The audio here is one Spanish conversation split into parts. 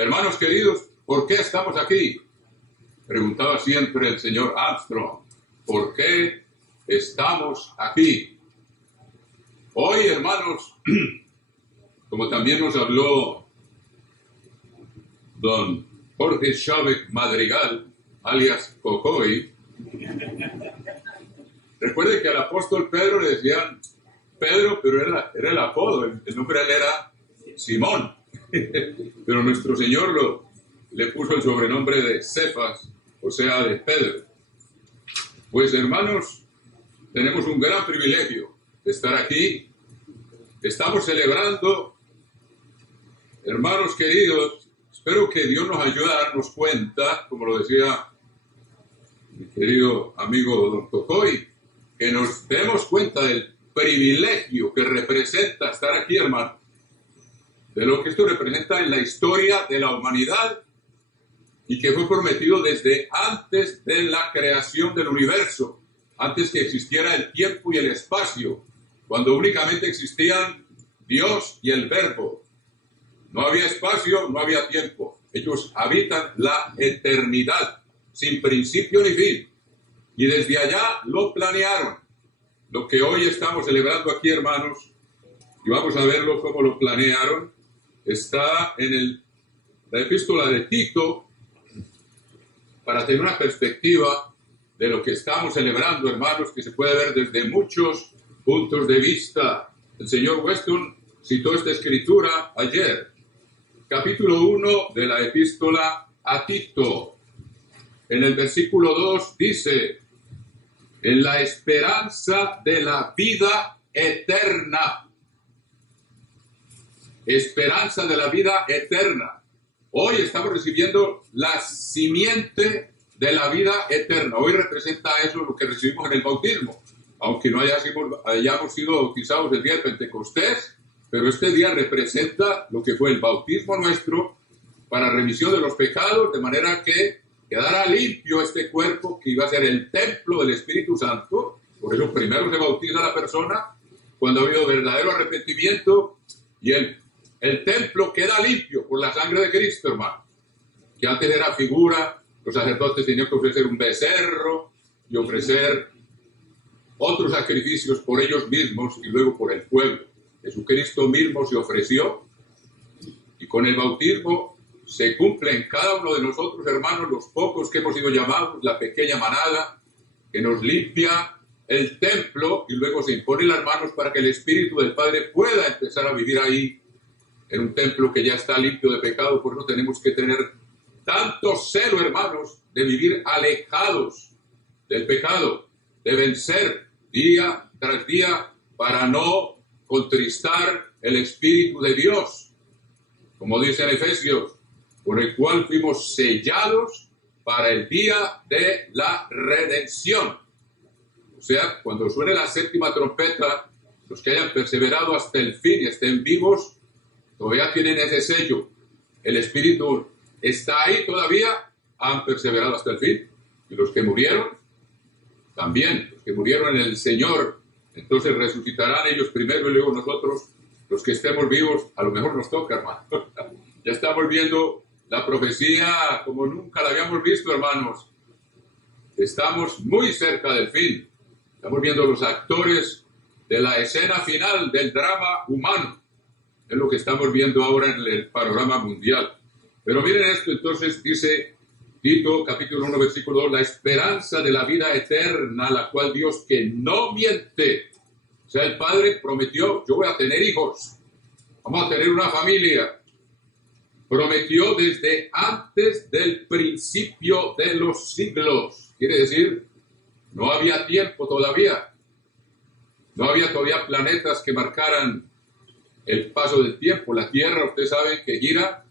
Hermanos queridos, ¿por qué estamos aquí? Preguntaba siempre el señor Armstrong. ¿Por qué estamos aquí? Hoy, hermanos, como también nos habló don Jorge Chávez Madrigal, alias Cocoy, recuerde que al apóstol Pedro le decían Pedro, pero era el apodo, el nombre de él era Simón. Pero nuestro Señor le puso el sobrenombre de Cefas, o sea, de Pedro. Pues hermanos, tenemos un gran privilegio de estar aquí. Estamos celebrando, hermanos queridos, espero que Dios nos ayude a darnos cuenta, como lo decía mi querido amigo don Tocoy, que nos demos cuenta del privilegio que representa estar aquí, hermano, de lo que esto representa en la historia de la humanidad y que fue prometido desde antes de la creación del universo, antes que existiera el tiempo y el espacio, cuando únicamente existían Dios y el Verbo. No había espacio, no había tiempo. Ellos habitan la eternidad, sin principio ni fin. Y desde allá lo planearon. Lo que hoy estamos celebrando aquí, hermanos, y vamos a verlo cómo lo planearon, está en la epístola de Tito, para tener una perspectiva de lo que estamos celebrando, hermanos, que se puede ver desde muchos puntos de vista. El señor Weston citó esta escritura ayer, capítulo 1 de la epístola a Tito. En el versículo 2 dice, en la esperanza de la vida eterna. Esperanza de la vida eterna. Hoy estamos recibiendo la simiente de la vida eterna. Hoy representa eso lo que recibimos en el bautismo. Aunque no hayamos sido bautizados el día de Pentecostés, pero este día representa lo que fue el bautismo nuestro para remisión de los pecados, de manera que quedara limpio este cuerpo que iba a ser el templo del Espíritu Santo. Por eso primero se bautiza a la persona cuando ha habido verdadero arrepentimiento y el templo queda limpio por la sangre de Cristo, hermano. Que antes era figura, los sacerdotes tenían que ofrecer un becerro y ofrecer otros sacrificios por ellos mismos y luego por el pueblo. Jesucristo mismo se ofreció y con el bautismo se cumple en cada uno de nosotros, hermanos, los pocos que hemos sido llamados, la pequeña manada que nos limpia el templo y luego se impone las manos para que el Espíritu del Padre pueda empezar a vivir ahí en un templo que ya está limpio de pecado. Por eso tenemos que tener tanto celo, hermanos, de vivir alejados del pecado, de vencer día tras día para no contristar el Espíritu de Dios. Como dice en Efesios, por el cual fuimos sellados para el día de la redención. O sea, cuando suene la séptima trompeta, los que hayan perseverado hasta el fin y estén vivos, todavía tienen ese sello. El Espíritu está ahí todavía, han perseverado hasta el fin. Y los que murieron, también, los que murieron en el Señor, entonces resucitarán ellos primero y luego nosotros, los que estemos vivos. A lo mejor nos toca, hermano. Ya estamos viendo la profecía como nunca la habíamos visto, hermanos. Estamos muy cerca del fin. Estamos viendo los actores de la escena final del drama humano. Es lo que estamos viendo ahora en el panorama mundial. Pero miren esto, entonces dice Tito, capítulo 1, versículo 2, la esperanza de la vida eterna, la cual Dios, que no miente, o sea, el Padre prometió, yo voy a tener hijos, vamos a tener una familia. Prometió desde antes del principio de los siglos. Quiere decir, no había tiempo todavía. No había todavía planetas que marcaran el paso del tiempo. La Tierra, ustedes saben que gira,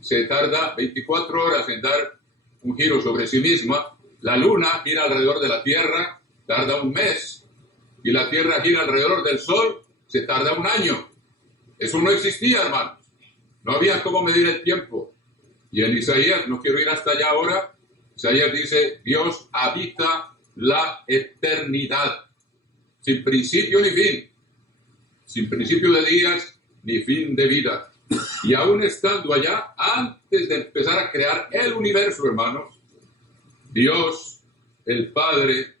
se tarda 24 horas en dar un giro sobre sí misma. La Luna gira alrededor de la Tierra, tarda un mes. Y la Tierra gira alrededor del Sol, se tarda un año. Eso no existía, hermanos. No había cómo medir el tiempo. Y en Isaías, no quiero ir hasta allá ahora, Isaías dice, Dios habita la eternidad, sin principio ni fin, sin principio de días ni fin de vida. Y aún estando allá, antes de empezar a crear el universo, hermanos, Dios, el Padre,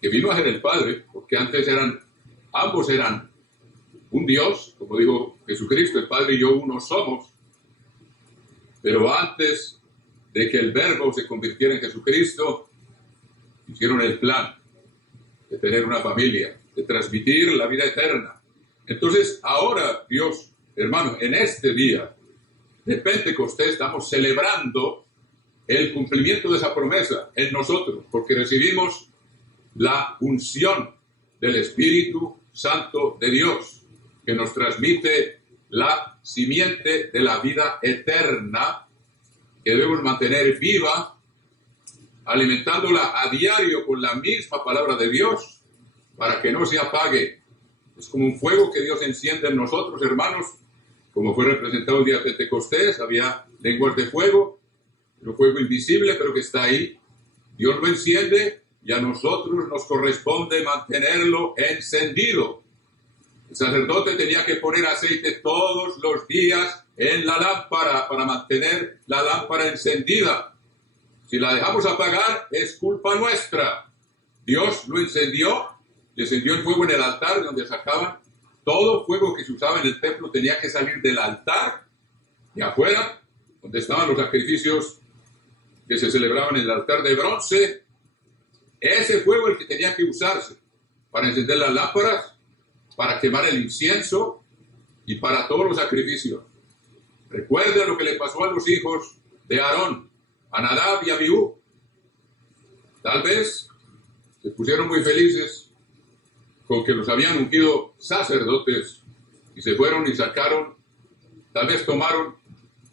que vino a ser el Padre, porque antes ambos eran un Dios, como dijo Jesucristo, el Padre y yo uno somos, pero antes de que el Verbo se convirtiera en Jesucristo, hicieron el plan de tener una familia, de transmitir la vida eterna. Entonces, ahora Dios, hermanos, en este día de Pentecostés estamos celebrando el cumplimiento de esa promesa en nosotros, porque recibimos la unción del Espíritu Santo de Dios, que nos transmite la simiente de la vida eterna, que debemos mantener viva, alimentándola a diario con la misma palabra de Dios, para que no se apague. Es como un fuego que Dios enciende en nosotros, hermanos, como fue representado el día de Pentecostés. Había lenguas de fuego, un fuego invisible, pero que está ahí. Dios lo enciende y a nosotros nos corresponde mantenerlo encendido. El sacerdote tenía que poner aceite todos los días en la lámpara para mantener la lámpara encendida. Si la dejamos apagar, es culpa nuestra. Dios lo encendió, y encendió el fuego en el altar donde sacaban. Todo fuego que se usaba en el templo tenía que salir del altar y afuera, donde estaban los sacrificios que se celebraban en el altar de bronce. Ese fuego es el que tenía que usarse para encender las lámparas, para quemar el incienso y para todos los sacrificios. Recuerda lo que le pasó a los hijos de Aarón, a Nadab y a Abiú. Tal vez se pusieron muy felices con que los habían ungido sacerdotes y se fueron y sacaron, tal vez tomaron,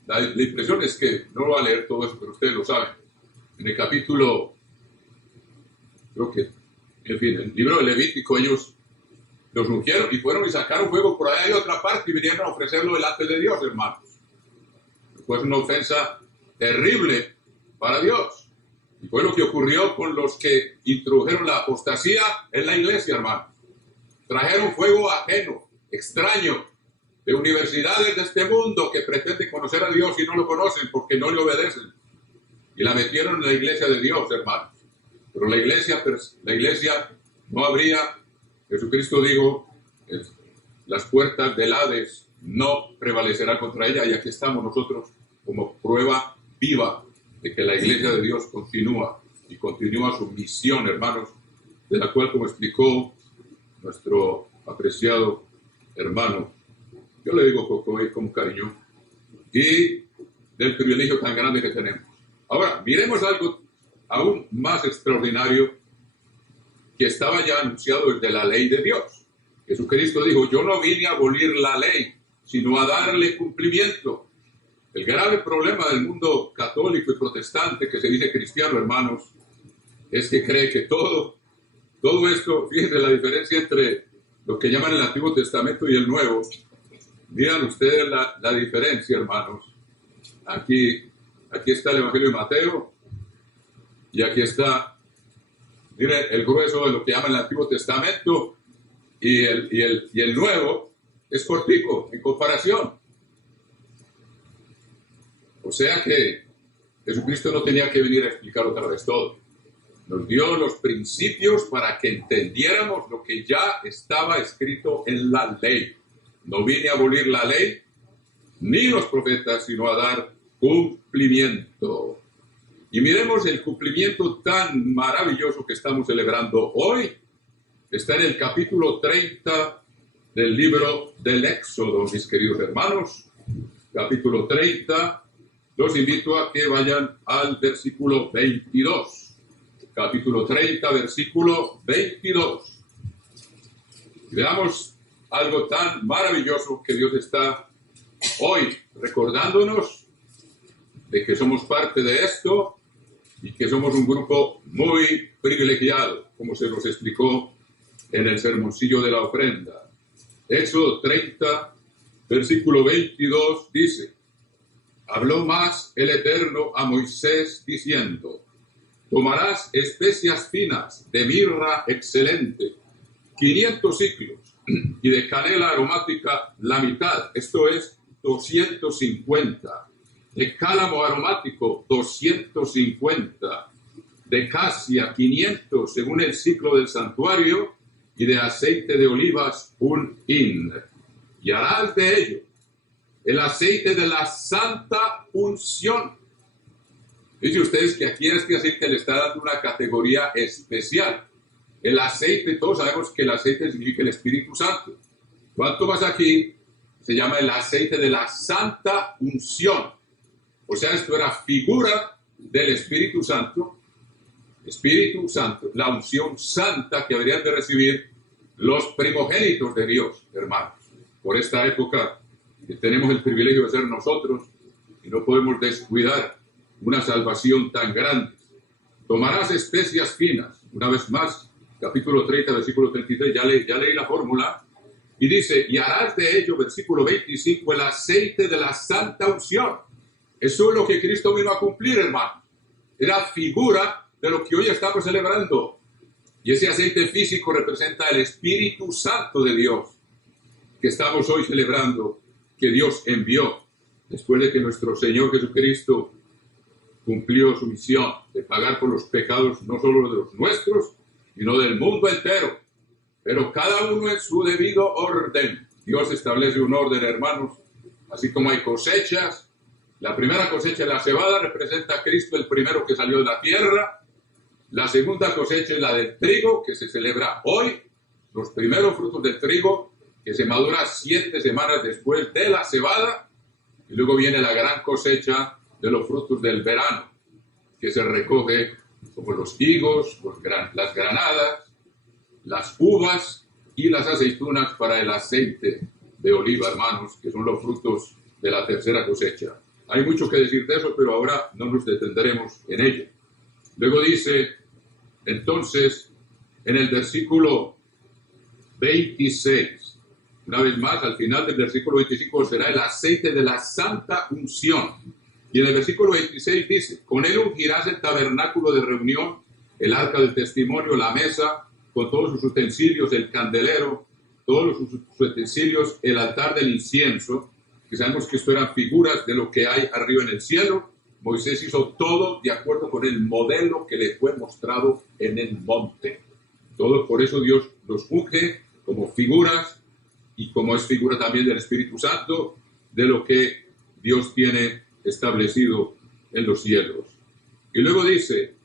la impresión es que, no lo voy a leer todo eso, pero ustedes lo saben, en el capítulo, creo que, en fin, en el libro de Levítico, ellos los ungieron y fueron y sacaron fuego por allá de otra parte y vinieron a ofrecerlo delante de Dios, hermanos. Fue una ofensa terrible para Dios. Y fue lo que ocurrió con los que introdujeron la apostasía en la iglesia, hermanos. Trajeron fuego ajeno, extraño, de universidades de este mundo que pretenden conocer a Dios y no lo conocen porque no le obedecen. Y la metieron en la iglesia de Dios, hermanos. Pero la iglesia no habría, Jesucristo dijo, las puertas del Hades no prevalecerá contra ella, y aquí estamos nosotros como prueba viva de que la iglesia de Dios continúa y continúa su misión, hermanos, de la cual, como explicó nuestro apreciado hermano, yo le digo Cocoy con cariño, y del privilegio tan grande que tenemos. Ahora, miremos algo aún más extraordinario que estaba ya anunciado desde la ley de Dios. Jesucristo dijo, yo no vine a abolir la ley, sino a darle cumplimiento. El grave problema del mundo católico y protestante que se dice cristiano, hermanos, es que cree que todo esto, fíjense la diferencia entre lo que llaman el Antiguo Testamento y el Nuevo. Miren ustedes la diferencia, hermanos. Aquí está el Evangelio de Mateo y aquí está, miren, el grueso de lo que llaman el Antiguo Testamento y el Nuevo es cortico en comparación. O sea que Jesucristo no tenía que venir a explicar otra vez todo. Nos dio los principios para que entendiéramos lo que ya estaba escrito en la ley. No vine a abolir la ley, ni los profetas, sino a dar cumplimiento. Y miremos el cumplimiento tan maravilloso que estamos celebrando hoy. Está en el capítulo 30 del libro del Éxodo, mis queridos hermanos. Capítulo 30. Los invito a que vayan al versículo 22. Capítulo 30, versículo 22. Y veamos algo tan maravilloso que Dios está hoy recordándonos de que somos parte de esto y que somos un grupo muy privilegiado, como se nos explicó en el sermoncillo de la ofrenda. Éxodo 30, versículo 22 dice, habló más el Eterno a Moisés diciendo, tomarás especias finas de mirra excelente, 500 siclos, y de canela aromática la mitad, esto es 250. De cálamo aromático 250. De casia 500 según el ciclo del santuario, y de aceite de olivas 1 hin. Y harás de ello el aceite de la santa unción. Dice ustedes que aquí este aceite le está dando una categoría especial. El aceite, todos sabemos que el aceite significa el Espíritu Santo. ¿Cuánto más aquí? Se llama el aceite de la santa unción. O sea, esto era figura del Espíritu Santo. Espíritu Santo, la unción santa que deberían de recibir los primogénitos de Dios, hermanos. Por esta época que tenemos el privilegio de ser nosotros y no podemos descuidar una salvación tan grande. Tomarás especias finas, una vez más, capítulo 30, versículo 33, ya leí la fórmula, y dice, y harás de ello, versículo 25, el aceite de la santa unción. Eso es lo que Cristo vino a cumplir, hermano. Era figura de lo que hoy estamos celebrando. Y ese aceite físico representa el Espíritu Santo de Dios, que estamos hoy celebrando, que Dios envió, después de que nuestro Señor Jesucristo cumplió su misión de pagar por los pecados, no solo de los nuestros, sino del mundo entero. Pero cada uno en su debido orden. Dios establece un orden, hermanos, así como hay cosechas. La primera cosecha de la cebada representa a Cristo, el primero que salió de la tierra. La segunda cosecha es la del trigo, que se celebra hoy. Los primeros frutos del trigo, que se madura 7 semanas después de la cebada. Y luego viene la gran cosecha de los frutos del verano, que se recoge como los higos, las granadas, las uvas y las aceitunas para el aceite de oliva, hermanos, que son los frutos de la tercera cosecha. Hay mucho que decir de eso, pero ahora no nos detendremos en ello. Luego dice, entonces, en el versículo 26, una vez más, al final del versículo 25, será el aceite de la santa unción. Y en el versículo 26 dice, con él ungirás el tabernáculo de reunión, el arca del testimonio, la mesa, con todos sus utensilios, el candelero, todos sus utensilios, el altar del incienso, que sabemos que esto eran figuras de lo que hay arriba en el cielo. Moisés hizo todo de acuerdo con el modelo que le fue mostrado en el monte. Todo, por eso Dios los unge como figuras, y como es figura también del Espíritu Santo, de lo que Dios tiene establecido en los cielos. Y luego dice,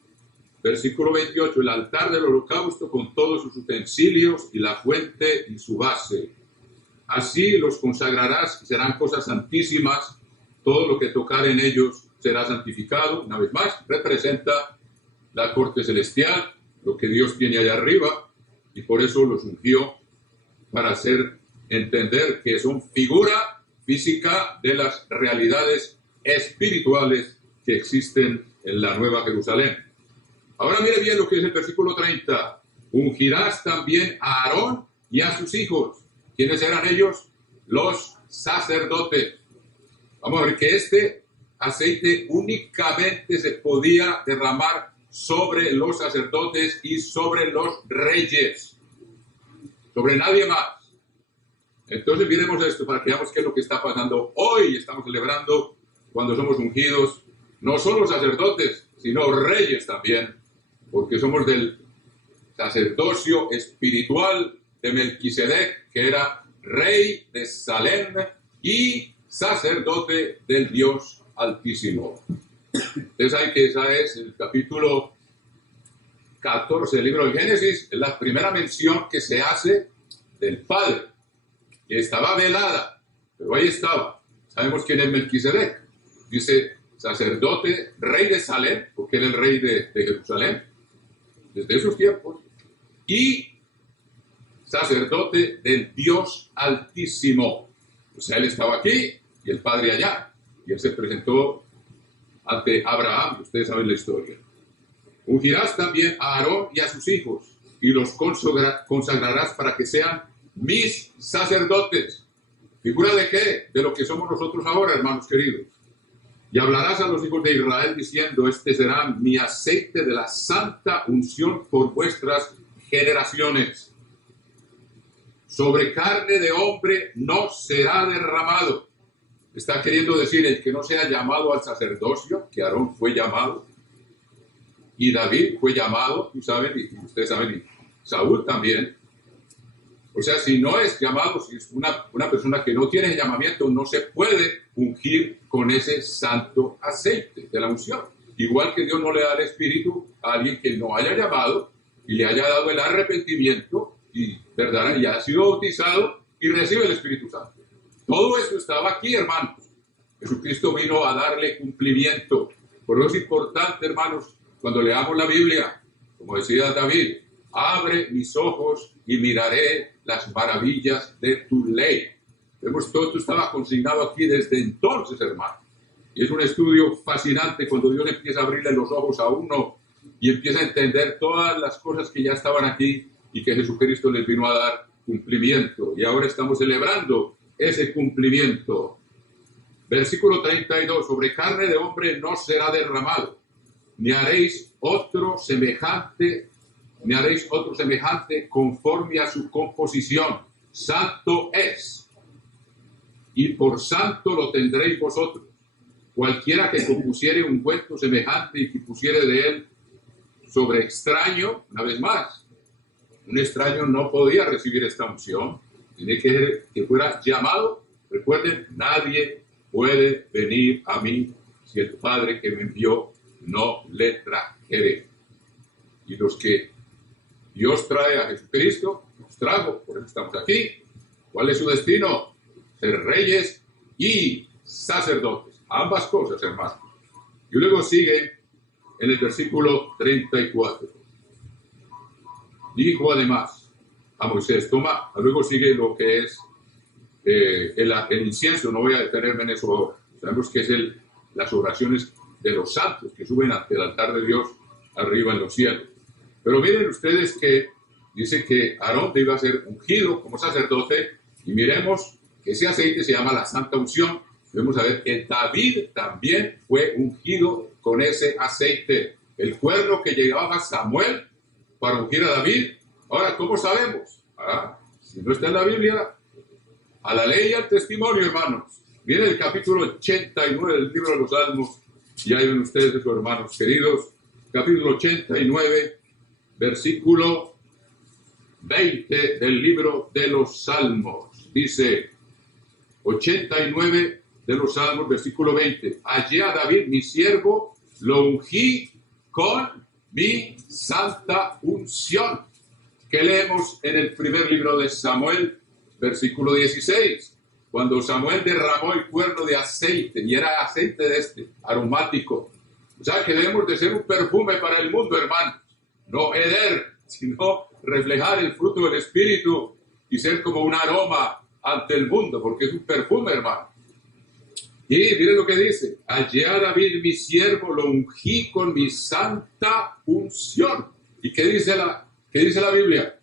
versículo 28, el altar del holocausto con todos sus utensilios y la fuente y su base. Así los consagrarás, serán cosas santísimas, todo lo que tocar en ellos será santificado. Una vez más, representa la corte celestial, lo que Dios tiene allá arriba, y por eso los ungió para hacer entender que son figura física de las realidades espirituales que existen en la Nueva Jerusalén. Ahora mire bien lo que es el versículo 30. Ungirás también a Aarón y a sus hijos. ¿Quiénes eran ellos? Los sacerdotes. Vamos a ver que este aceite únicamente se podía derramar sobre los sacerdotes y sobre los reyes. Sobre nadie más. Entonces miremos esto para que veamos qué es lo que está pasando hoy. Estamos celebrando cuando somos ungidos, no solo sacerdotes, sino reyes también, porque somos del sacerdocio espiritual de Melquisedec, que era rey de Salem y sacerdote del Dios Altísimo. Ustedes saben que esa es el capítulo 14 del libro del Génesis, es la primera mención que se hace del Padre, que estaba velada, pero ahí estaba. Sabemos quién es Melquisedec. Dice sacerdote, rey de Salem, porque era el rey de Jerusalén, desde esos tiempos, y sacerdote del Dios Altísimo. O sea, él estaba aquí y el Padre allá, y él se presentó ante Abraham, ustedes saben la historia. Ungirás también a Aarón y a sus hijos, y los consagrarás para que sean mis sacerdotes. ¿Figura de qué? De lo que somos nosotros ahora, hermanos queridos. Y hablarás a los hijos de Israel diciendo, este será mi aceite de la santa unción por vuestras generaciones. sobre carne de hombre no será derramado. Está queriendo decir el que no sea llamado al sacerdocio, que Aarón fue llamado, y David fue llamado, y ustedes saben, y Saúl también. O sea, si no es llamado, si es una persona que no tiene llamamiento, no se puede ungir con ese santo aceite de la unción. Igual que Dios no le da el Espíritu a alguien que no haya llamado y le haya dado el arrepentimiento y ¿verdad? Y ha sido bautizado y recibe el Espíritu Santo. Todo esto estaba aquí, hermanos. Jesucristo vino a darle cumplimiento. Por eso es importante, hermanos, cuando leamos la Biblia, como decía David, abre mis ojos y miraré las maravillas de tu ley. Vemos, todo esto estaba consignado aquí desde entonces, hermano. Y es un estudio fascinante cuando Dios empieza a abrirle los ojos a uno y empieza a entender todas las cosas que ya estaban aquí y que Jesucristo les vino a dar cumplimiento. Y ahora estamos celebrando ese cumplimiento. Versículo 32, sobre carne de hombre no será derramado, ni haréis otro semejante conforme a su composición. Santo es, y por santo lo tendréis vosotros. Cualquiera que compusiere un ungüento semejante y que pusiere de él sobre extraño, una vez más, un extraño no podía recibir esta unción, tiene que fuera llamado. Recuerden, nadie puede venir a mí si el Padre que me envió no le trajere. Y los que Dios trae a Jesucristo, nos trajo, por eso estamos aquí. ¿Cuál es su destino? Ser reyes y sacerdotes. Ambas cosas, hermanos. Y luego sigue en el versículo 34. Dijo además a Moisés, luego sigue lo que es el incienso, no voy a detenerme en eso ahora. Sabemos que es las oraciones de los santos que suben ante el altar de Dios arriba en los cielos. Pero miren ustedes que dice que Aarón iba a ser ungido como sacerdote, y miremos que ese aceite se llama la santa unción. Debemos saber que David también fue ungido con ese aceite. El cuerno que llevaba Samuel para ungir a David. Ahora, ¿cómo sabemos? Si no está en la Biblia, a la ley y al testimonio, hermanos. Miren el capítulo 89 del libro de los Salmos, y ahí ven ustedes eso, hermanos queridos. Capítulo 89, versículo 20 del libro de los Salmos. Dice 89 de los Salmos, versículo 20. Hallé a David, mi siervo, lo ungí con mi santa unción. Que leemos en el primer libro de Samuel, versículo 16. Cuando Samuel derramó el cuerno de aceite, y era aceite aromático. O sea, que debemos de ser un perfume para el mundo, hermanos. No heder, sino reflejar el fruto del Espíritu y ser como un aroma ante el mundo, porque es un perfume, hermano. Y miren lo que dice: hallé a David, mi siervo, lo ungí con mi santa unción. ¿Y qué dice la Biblia?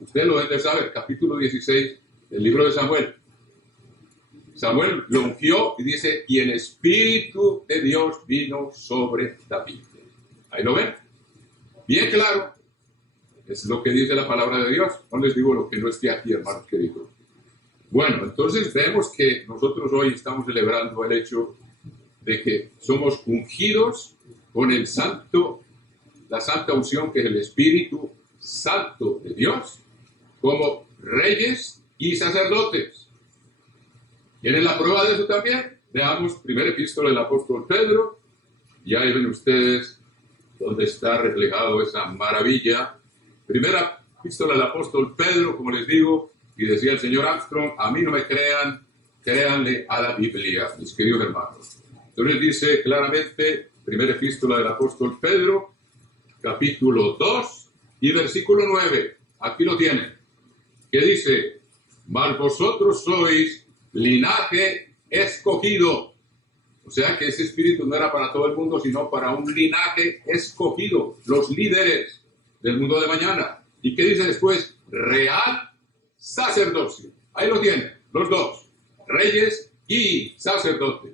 Usted lo debe saber, capítulo 16 del libro de Samuel. Samuel lo ungió y dice, y el Espíritu de Dios vino sobre David. Ahí lo ven. Bien claro. Es lo que dice la palabra de Dios. No les digo lo que no esté aquí, hermanos queridos. Bueno, entonces vemos que nosotros hoy estamos celebrando el hecho de que somos ungidos con la santa unción, que es el Espíritu Santo de Dios, como reyes y sacerdotes. ¿Quieren la prueba de eso también? Veamos primera epístola del apóstol Pedro, y ahí ven ustedes donde está reflejado esa maravilla. Primera epístola del apóstol Pedro, como les digo, y decía el señor Armstrong, a mí no me crean, créanle a la Biblia, mis queridos hermanos. Entonces dice claramente, primera epístola del apóstol Pedro, capítulo 2 y versículo 9. Aquí lo tienen. Que dice, mas vosotros sois linaje escogido. O sea que ese espíritu no era para todo el mundo, sino para un linaje escogido, los líderes del mundo de mañana. ¿Y qué dice después? Real sacerdocio. Ahí lo tienen, los dos, reyes y sacerdotes.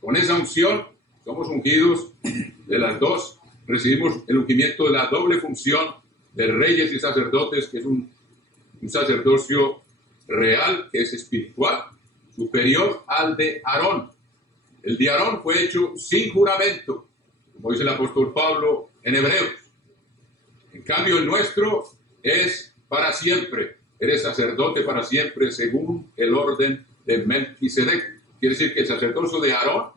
Con esa unción somos ungidos de las dos, recibimos el ungimiento de la doble función de reyes y sacerdotes, que es un sacerdocio real, que es espiritual, superior al de Aarón. El de Aarón fue hecho sin juramento, como dice el apóstol Pablo en Hebreos. En cambio, el nuestro es para siempre. Eres sacerdote para siempre según el orden de Melquisedec. Quiere decir que el sacerdocio de Aarón,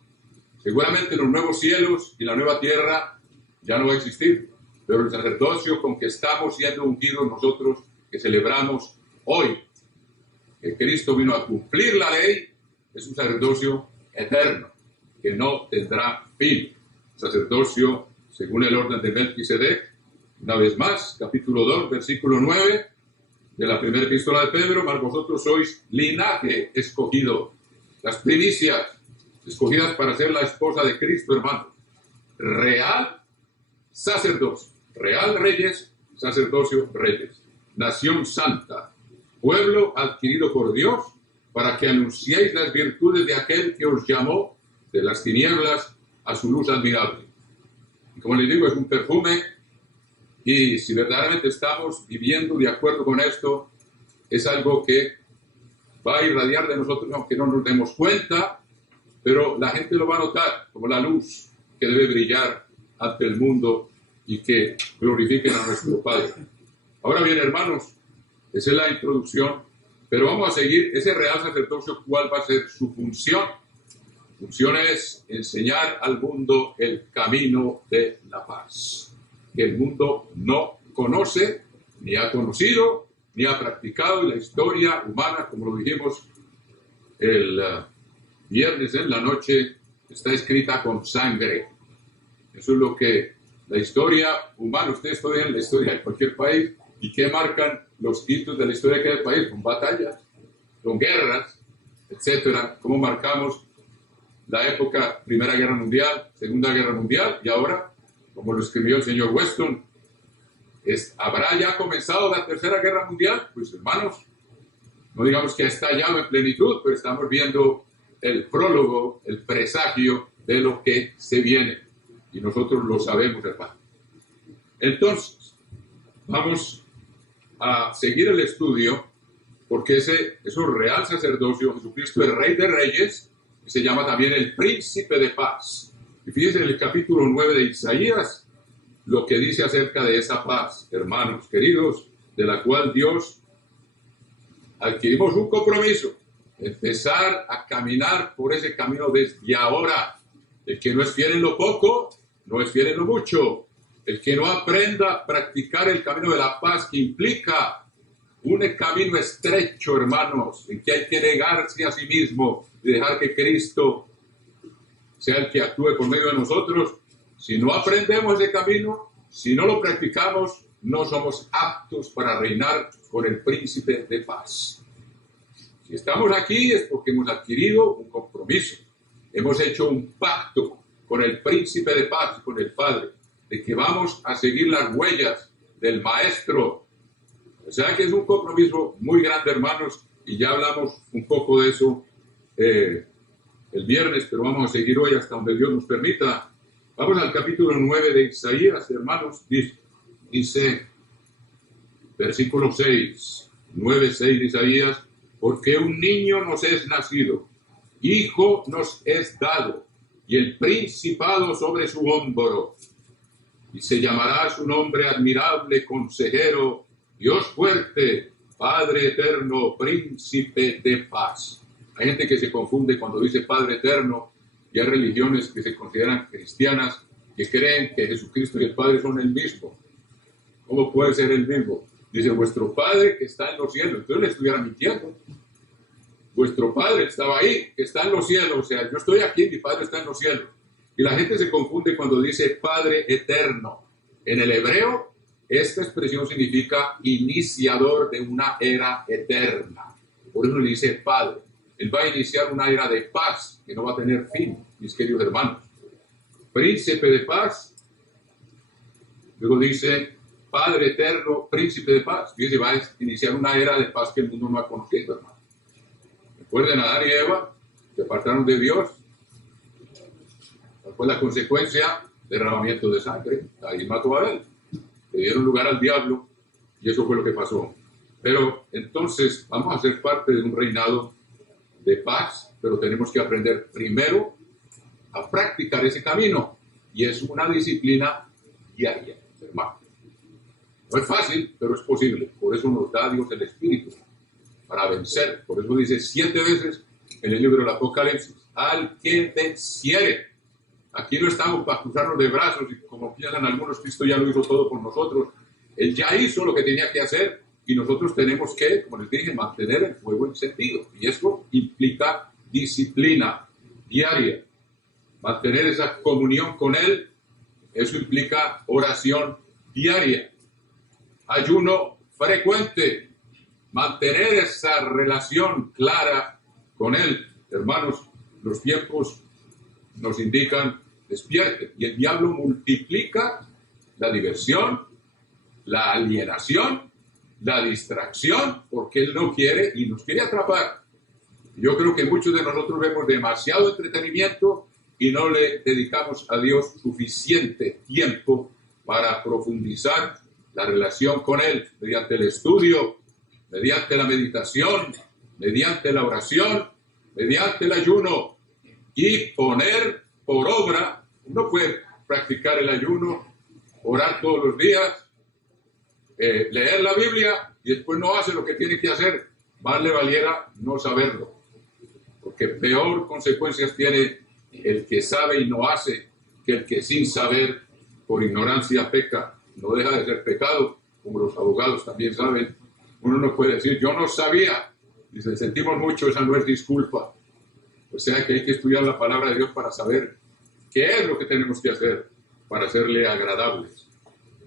seguramente en los nuevos cielos y la nueva tierra ya no va a existir. Pero el sacerdocio con que estamos siendo ungidos nosotros, que celebramos hoy, que Cristo vino a cumplir la ley, es un sacerdocio eterno, que no tendrá fin. Sacerdocio según el orden de Melquisedec. Una vez más, capítulo 2, versículo 9 de la primera epístola de Pedro: mas vosotros sois linaje escogido, las primicias escogidas para ser la esposa de Cristo, hermano. Real sacerdocio, real reyes, sacerdocio reyes, nación santa, pueblo adquirido por Dios, para que anunciéis las virtudes de aquel que os llamó de las tinieblas a su luz admirable. Y como les digo, es un perfume, y si verdaderamente estamos viviendo de acuerdo con esto, es algo que va a irradiar de nosotros aunque no nos demos cuenta, pero la gente lo va a notar como la luz que debe brillar ante el mundo y que glorifiquen a nuestro Padre. Ahora bien, hermanos, esa es la introducción, pero vamos a seguir ese real sacerdocio. ¿Cuál va a ser su función? Su función es enseñar al mundo el camino de la paz, que el mundo no conoce, ni ha conocido, ni ha practicado. Y la historia humana, como lo dijimos el viernes en la noche, está escrita con sangre. Eso es lo que la historia humana, ustedes estudian la historia de cualquier país, y ¿qué marcan los hitos de la historia de cada país? Con batallas, con guerras, etcétera. ¿Cómo marcamos la época Primera Guerra Mundial, Segunda Guerra Mundial, y ahora, como lo escribió el señor Weston, ¿habrá ya comenzado la Tercera Guerra Mundial? Pues hermanos, no digamos que ha estallado en plenitud, pero estamos viendo el prólogo, el presagio de lo que se viene. Y nosotros lo sabemos, hermano. Entonces, vamos a seguir el estudio, porque ese es un real sacerdocio. Jesucristo es Rey de Reyes, y se llama también el Príncipe de Paz. Y fíjense en el capítulo 9 de Isaías, lo que dice acerca de esa paz, hermanos queridos, de la cual Dios adquirimos un compromiso, empezar a caminar por ese camino desde ahora. El que no es fiel en lo poco, no es fiel en lo mucho. El que no aprenda a practicar el camino de la paz, que implica un camino estrecho, hermanos, en que hay que negarse a sí mismo y dejar que Cristo sea el que actúe por medio de nosotros. Si no aprendemos ese camino, si no lo practicamos, no somos aptos para reinar con el Príncipe de Paz. Si estamos aquí es porque hemos adquirido un compromiso, hemos hecho un pacto con el Príncipe de Paz, con el Padre, de que vamos a seguir las huellas del Maestro. O sea que es un compromiso muy grande, hermanos, y ya hablamos un poco de eso el viernes, pero vamos a seguir hoy hasta donde Dios nos permita. Vamos al capítulo 9 de Isaías, hermanos. Dice versículo 6, 9:6 de Isaías: porque un niño nos es nacido, hijo nos es dado, y el principado sobre su hombro, y se llamará su nombre admirable, consejero, Dios fuerte, Padre eterno, Príncipe de Paz. Hay gente que se confunde cuando dice Padre eterno, y hay religiones que se consideran cristianas que creen que Jesucristo y el Padre son el mismo. ¿Cómo puede ser el mismo? Dice, vuestro Padre que está en los cielos. Entonces le estuviera mintiendo. Vuestro Padre estaba ahí, que está en los cielos. O sea, yo estoy aquí, mi Padre está en los cielos. Y la gente se confunde cuando dice Padre eterno. En el hebreo, esta expresión significa iniciador de una era eterna. Por eso le dice Padre. Él va a iniciar una era de paz que no va a tener fin, mis queridos hermanos. Príncipe de paz. Luego dice Padre eterno, Príncipe de paz. Dice, va a iniciar una era de paz que el mundo no ha conocido, hermano. Recuerden a Adán y Eva, se apartaron de Dios. ¿Cuál fue la consecuencia? Derramamiento de sangre. Ahí mató a él. Le dieron lugar al diablo y eso fue lo que pasó. Pero entonces vamos a ser parte de un reinado de paz, pero tenemos que aprender primero a practicar ese camino. Y es una disciplina diaria, hermano. No es fácil, pero es posible. Por eso nos da Dios el Espíritu, para vencer. Por eso dice 7 veces en el libro del Apocalipsis, al que venciere. Aquí no estamos para cruzarnos de brazos y como piensan algunos, Cristo ya lo hizo todo por nosotros. Él ya hizo lo que tenía que hacer y nosotros tenemos que, como les dije, mantener el fuego encendido. Y esto implica disciplina diaria. Mantener esa comunión con Él, eso implica oración diaria. Ayuno frecuente. Mantener esa relación clara con Él. Hermanos, los tiempos nos indican despierten. Y el diablo multiplica la diversión, la alienación, la distracción, porque él no quiere y nos quiere atrapar. Yo creo que muchos de nosotros vemos demasiado entretenimiento y no le dedicamos a Dios suficiente tiempo para profundizar la relación con Él, mediante el estudio, mediante la meditación, mediante la oración, mediante el ayuno, y poner por obra. Uno puede practicar el ayuno, orar todos los días, leer la Biblia y después no hace lo que tiene que hacer. Más le valiera no saberlo, porque peor consecuencias tiene el que sabe y no hace que el que sin saber por ignorancia peca. No deja de ser pecado, como los abogados también saben. Uno no puede decir yo no sabía, y se sentimos mucho, esa no es disculpa. O sea que hay que estudiar la palabra de Dios para saber qué es lo que tenemos que hacer para serle agradables.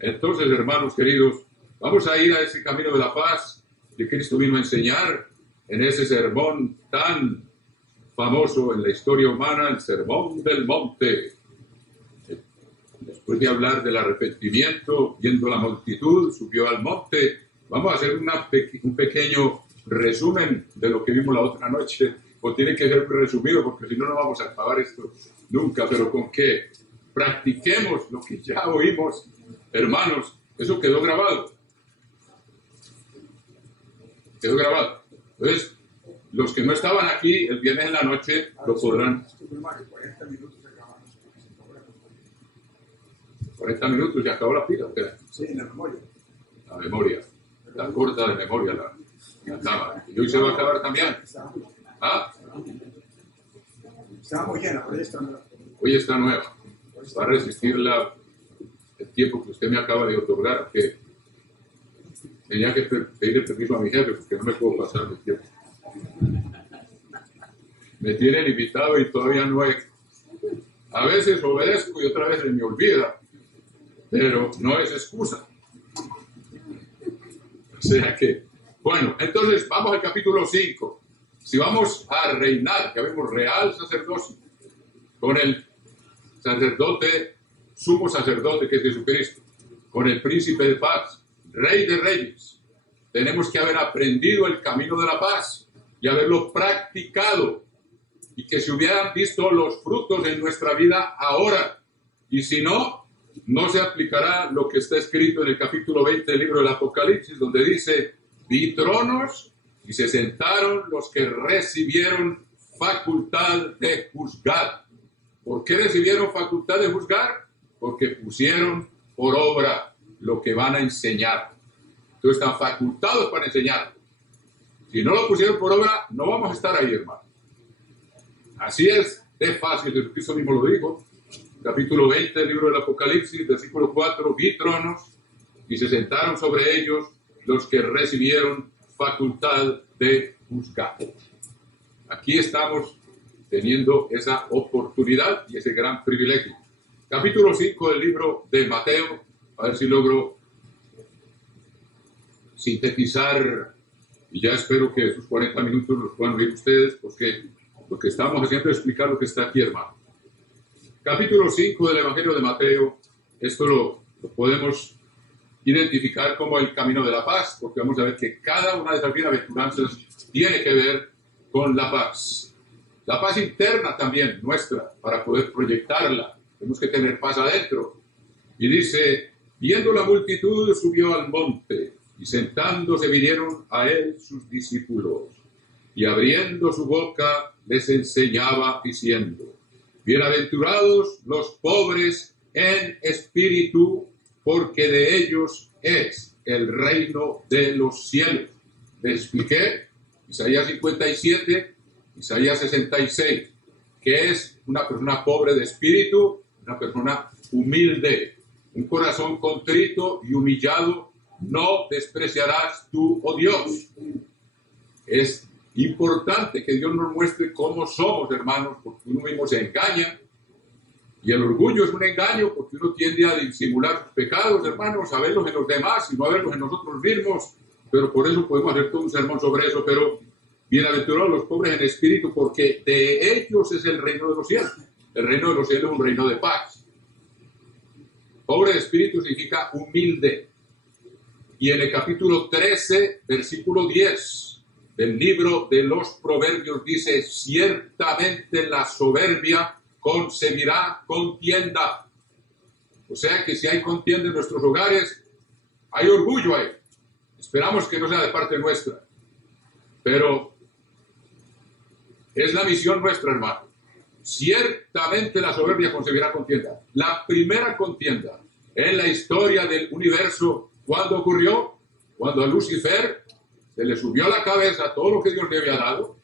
Entonces, hermanos queridos, vamos a ir a ese camino de la paz que Cristo vino a enseñar en ese sermón tan famoso en la historia humana, el Sermón del Monte. Después de hablar del arrepentimiento, viendo la multitud, subió al monte. Vamos a hacer un pequeño resumen de lo que vimos la otra noche. O tiene que ser resumido, porque si no, no vamos a acabar esto nunca. Pero con que practiquemos lo que ya oímos, hermanos, eso quedó grabado. Quedó grabado. Entonces, los que no estaban aquí el viernes en la noche lo podrán. 40 minutos y acabó la pila. Sí, la memoria. La memoria. La corta de memoria la acaba. Y hoy se va a acabar también. ¿Ah? Estaba muy llena, pero esta nueva. Hoy está nueva. Va a resistir el tiempo que usted me acaba de otorgar, que tenía que pedirle permiso a mi jefe porque no me puedo pasar el tiempo. Me tienen invitado y todavía no he. A veces obedezco y otra vez me olvida, pero no es excusa. O sea que, bueno, entonces vamos al capítulo 5. Si vamos a reinar, que vemos real sacerdocio, con el sacerdote, sumo sacerdote que es Jesucristo, con el príncipe de paz, rey de reyes, tenemos que haber aprendido el camino de la paz y haberlo practicado, y que se hubieran visto los frutos en nuestra vida ahora, y si no, no se aplicará lo que está escrito en el capítulo 20 del libro del Apocalipsis, donde dice, vi tronos y se sentaron los que recibieron facultad de juzgar. ¿Por qué recibieron facultad de juzgar? Porque pusieron por obra lo que van a enseñar. Entonces están facultados para enseñar. Si no lo pusieron por obra, no vamos a estar ahí, hermano. Así es fácil, Jesucristo mismo lo dijo. Capítulo 20 del libro del Apocalipsis, versículo 4, vi tronos y se sentaron sobre ellos los que recibieron facultad de juzgar. Aquí estamos teniendo esa oportunidad y ese gran privilegio. Capítulo 5 del libro de Mateo, a ver si logro sintetizar, y ya espero que esos 40 minutos los puedan oír ustedes, porque lo que estamos haciendo es explicar lo que está aquí, hermano. Capítulo 5 del Evangelio de Mateo, esto lo podemos identificar como el camino de la paz, porque vamos a ver que cada una de esas bienaventuranzas tiene que ver con la paz. La paz interna también nuestra, para poder proyectarla. Tenemos que tener paz adentro. Y dice, viendo la multitud, subió al monte. Y sentándose vinieron a él sus discípulos, y abriendo su boca les enseñaba diciendo: Bienaventurados los pobres en espíritu, porque de ellos es el reino de los cielos. Les expliqué Isaías 57, Isaías 66, que es una persona pobre de espíritu, una persona humilde, un corazón contrito y humillado no despreciarás tú, oh Dios. Es importante que Dios nos muestre cómo somos, hermanos, porque uno mismo se engaña. Y el orgullo es un engaño porque uno tiende a disimular sus pecados, hermanos, a verlos en los demás y no a verlos en nosotros mismos. Pero por eso podemos hacer todo un sermón sobre eso. Pero bienaventurados los pobres en espíritu, porque de ellos es el reino de los cielos. El reino de los cielos es un reino de paz. Pobre de espíritu significa humilde. Y en el capítulo 13, versículo 10 del libro de los Proverbios dice: ciertamente la soberbia concebirá contienda. O sea que si hay contienda en nuestros hogares, hay orgullo ahí. Esperamos que no sea de parte nuestra, pero es la misión nuestra, hermano. Ciertamente la soberbia concebirá contienda. La primera contienda en la historia del universo, ¿cuándo ocurrió? Cuando a Lucifer se le subió a la cabeza todo lo que Dios le había dado,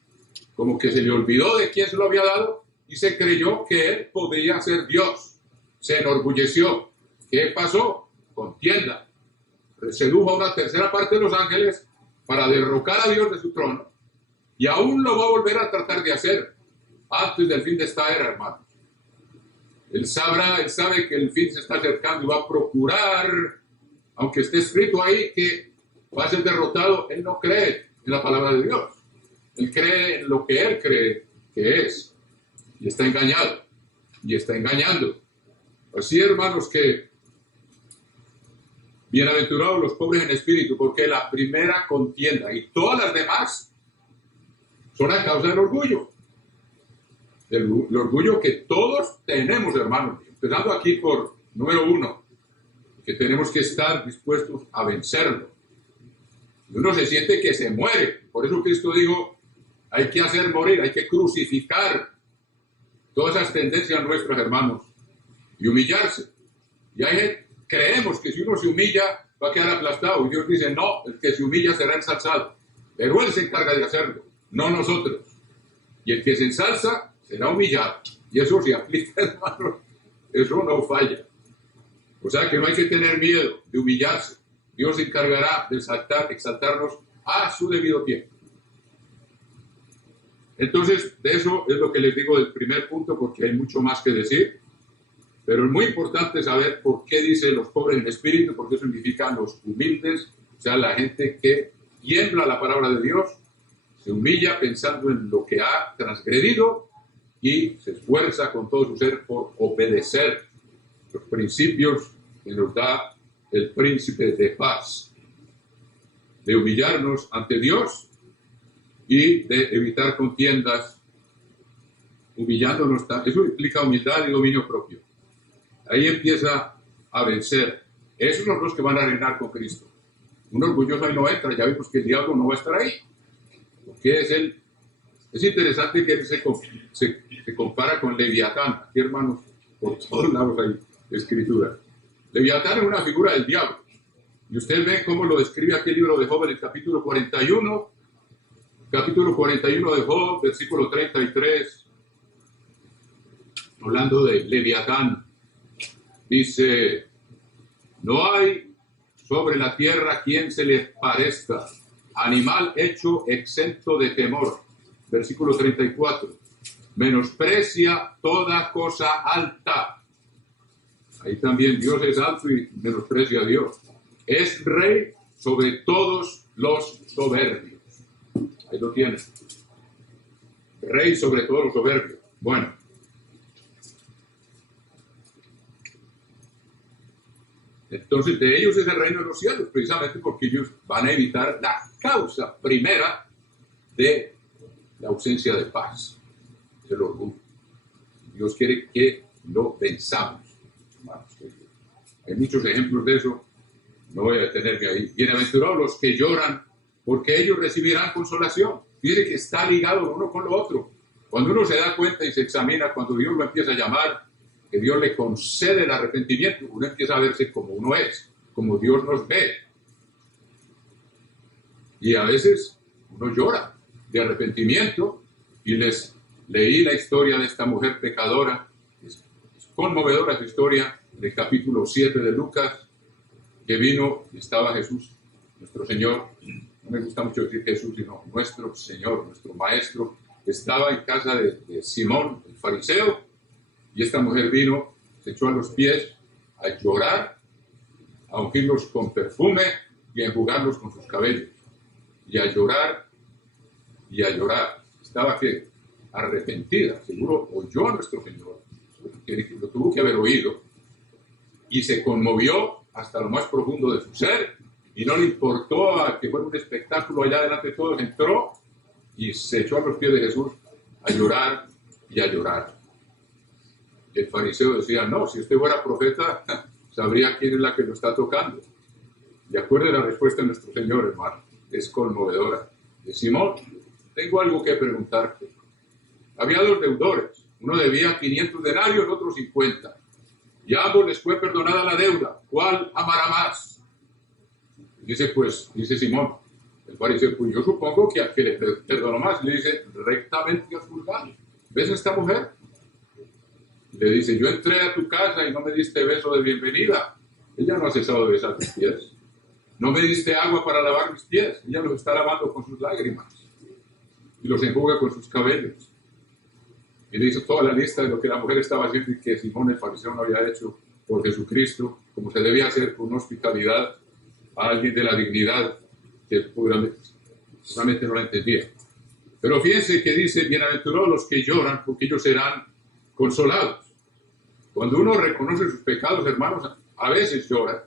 como que se le olvidó de quién se lo había dado y se creyó que él podría ser Dios. Se enorgulleció. ¿Qué pasó? Contienda. Sedujo a una tercera parte de los ángeles para derrocar a Dios de su trono, y aún lo va a volver a tratar de hacer antes del fin de esta era, hermanos. Él sabe que el fin se está acercando y va a procurar, aunque esté escrito ahí que va a ser derrotado. Él no cree en la palabra de Dios. Él cree en lo que él cree que es. Y está engañado. Y está engañando. Así, hermanos, que bienaventurados los pobres en espíritu, porque la primera contienda y todas las demás son a causa del orgullo. El orgullo que todos tenemos, hermanos. Empezando aquí por número 1, que tenemos que estar dispuestos a vencerlo. Y uno se siente que se muere. Por eso Cristo dijo: hay que hacer morir, hay que crucificar todas esas tendencias nuestras, hermanos, y humillarse. Y creemos que si uno se humilla va a quedar aplastado. Y Dios dice: no, el que se humilla será ensalzado. Pero Él se encarga de hacerlo, no nosotros. Y el que se ensalza será humillado. Y eso se aplica, hermanos. Eso no falla. O sea que no hay que tener miedo de humillarse. Dios se encargará de exaltarnos a su debido tiempo. Entonces, de eso es lo que les digo del primer punto, porque hay mucho más que decir. Pero es muy importante saber por qué dice los pobres en espíritu, porque eso significa los humildes, o sea, la gente que tiembla la palabra de Dios, se humilla pensando en lo que ha transgredido y se esfuerza con todo su ser por obedecer los principios que nos da el príncipe de paz, de humillarnos ante Dios y de evitar contiendas, humillándonos. Eso implica humildad y dominio propio. Ahí empieza a vencer. Esos son los que van a reinar con Cristo. Un orgulloso ahí no entra. Ya vimos que el diablo no va a estar ahí, porque es él. Es interesante que él se compara con Leviatán. Aquí, hermanos, por todos lados hay escritura. Leviatán es una figura del diablo. Y usted ve cómo lo describe aquí el libro de Job en el capítulo 41. Capítulo 41 de Job, versículo 33. Hablando de Leviatán. Dice: no hay sobre la tierra quien se le parezca, animal hecho exento de temor. Versículo 34. Menosprecia toda cosa alta. Ahí también Dios es alto y menosprecia a Dios. Es rey sobre todos los soberbios. Ahí lo tienen. Rey sobre todos los soberbios. Bueno. Entonces, de ellos es el reino de los cielos, precisamente porque ellos van a evitar la causa primera de la ausencia de paz, el orgullo. Dios quiere que lo pensamos, hermanos. Hay muchos ejemplos de eso No voy a detenerme ahí. Bienaventurados los que lloran, porque ellos recibirán consolación. Fíjate que está ligado lo uno con lo otro. Cuando uno se da cuenta y se examina, cuando Dios lo empieza a llamar, que Dios le concede el arrepentimiento, uno empieza a verse como uno es, como Dios nos ve. Y a veces uno llora de arrepentimiento, y les leí la historia de esta mujer pecadora. Es conmovedora su historia, en el capítulo 7 de Lucas, que vino y estaba Jesús, nuestro Señor. No me gusta mucho decir Jesús, sino nuestro Señor, nuestro Maestro. Estaba en casa de Simón, el fariseo, y esta mujer vino, se echó a los pies a llorar, a ungirlos con perfume y a enjugarlos con sus cabellos. Y a llorar, y a llorar. Estaba que arrepentida, seguro oyó a nuestro Señor, que lo tuvo que haber oído, y se conmovió hasta lo más profundo de su ser, y no le importó a que fuera un espectáculo allá delante de todos, entró y se echó a los pies de Jesús a llorar y a llorar. Y el fariseo decía, no, si usted fuera profeta, sabría quién es la que lo está tocando. Y acuerde la respuesta de nuestro Señor, hermano, es conmovedora. De Simón, tengo algo que preguntarte. Había dos deudores, uno debía 500 denarios, otro 50. Y a ambos les fue perdonada la deuda. ¿Cuál amará más? Dice Simón, el fariseo, pues yo supongo que al que le perdonó más. Le dice, rectamente has juzgado. ¿Ves a esta mujer? Le dice, yo entré a tu casa y no me diste beso de bienvenida. Ella no ha cesado de besar tus pies. No me diste agua para lavar mis pies. Ella los está lavando con sus lágrimas y los enjuga con sus cabellos. Y le hizo toda la lista de lo que la mujer estaba haciendo y que Simón el fariseo no había hecho por Jesucristo, como se debía hacer con hospitalidad a alguien de la dignidad que seguramente no la entendía. Pero fíjense que dice, bienaventurados los que lloran, porque ellos serán consolados. Cuando uno reconoce sus pecados, hermanos, a veces llora,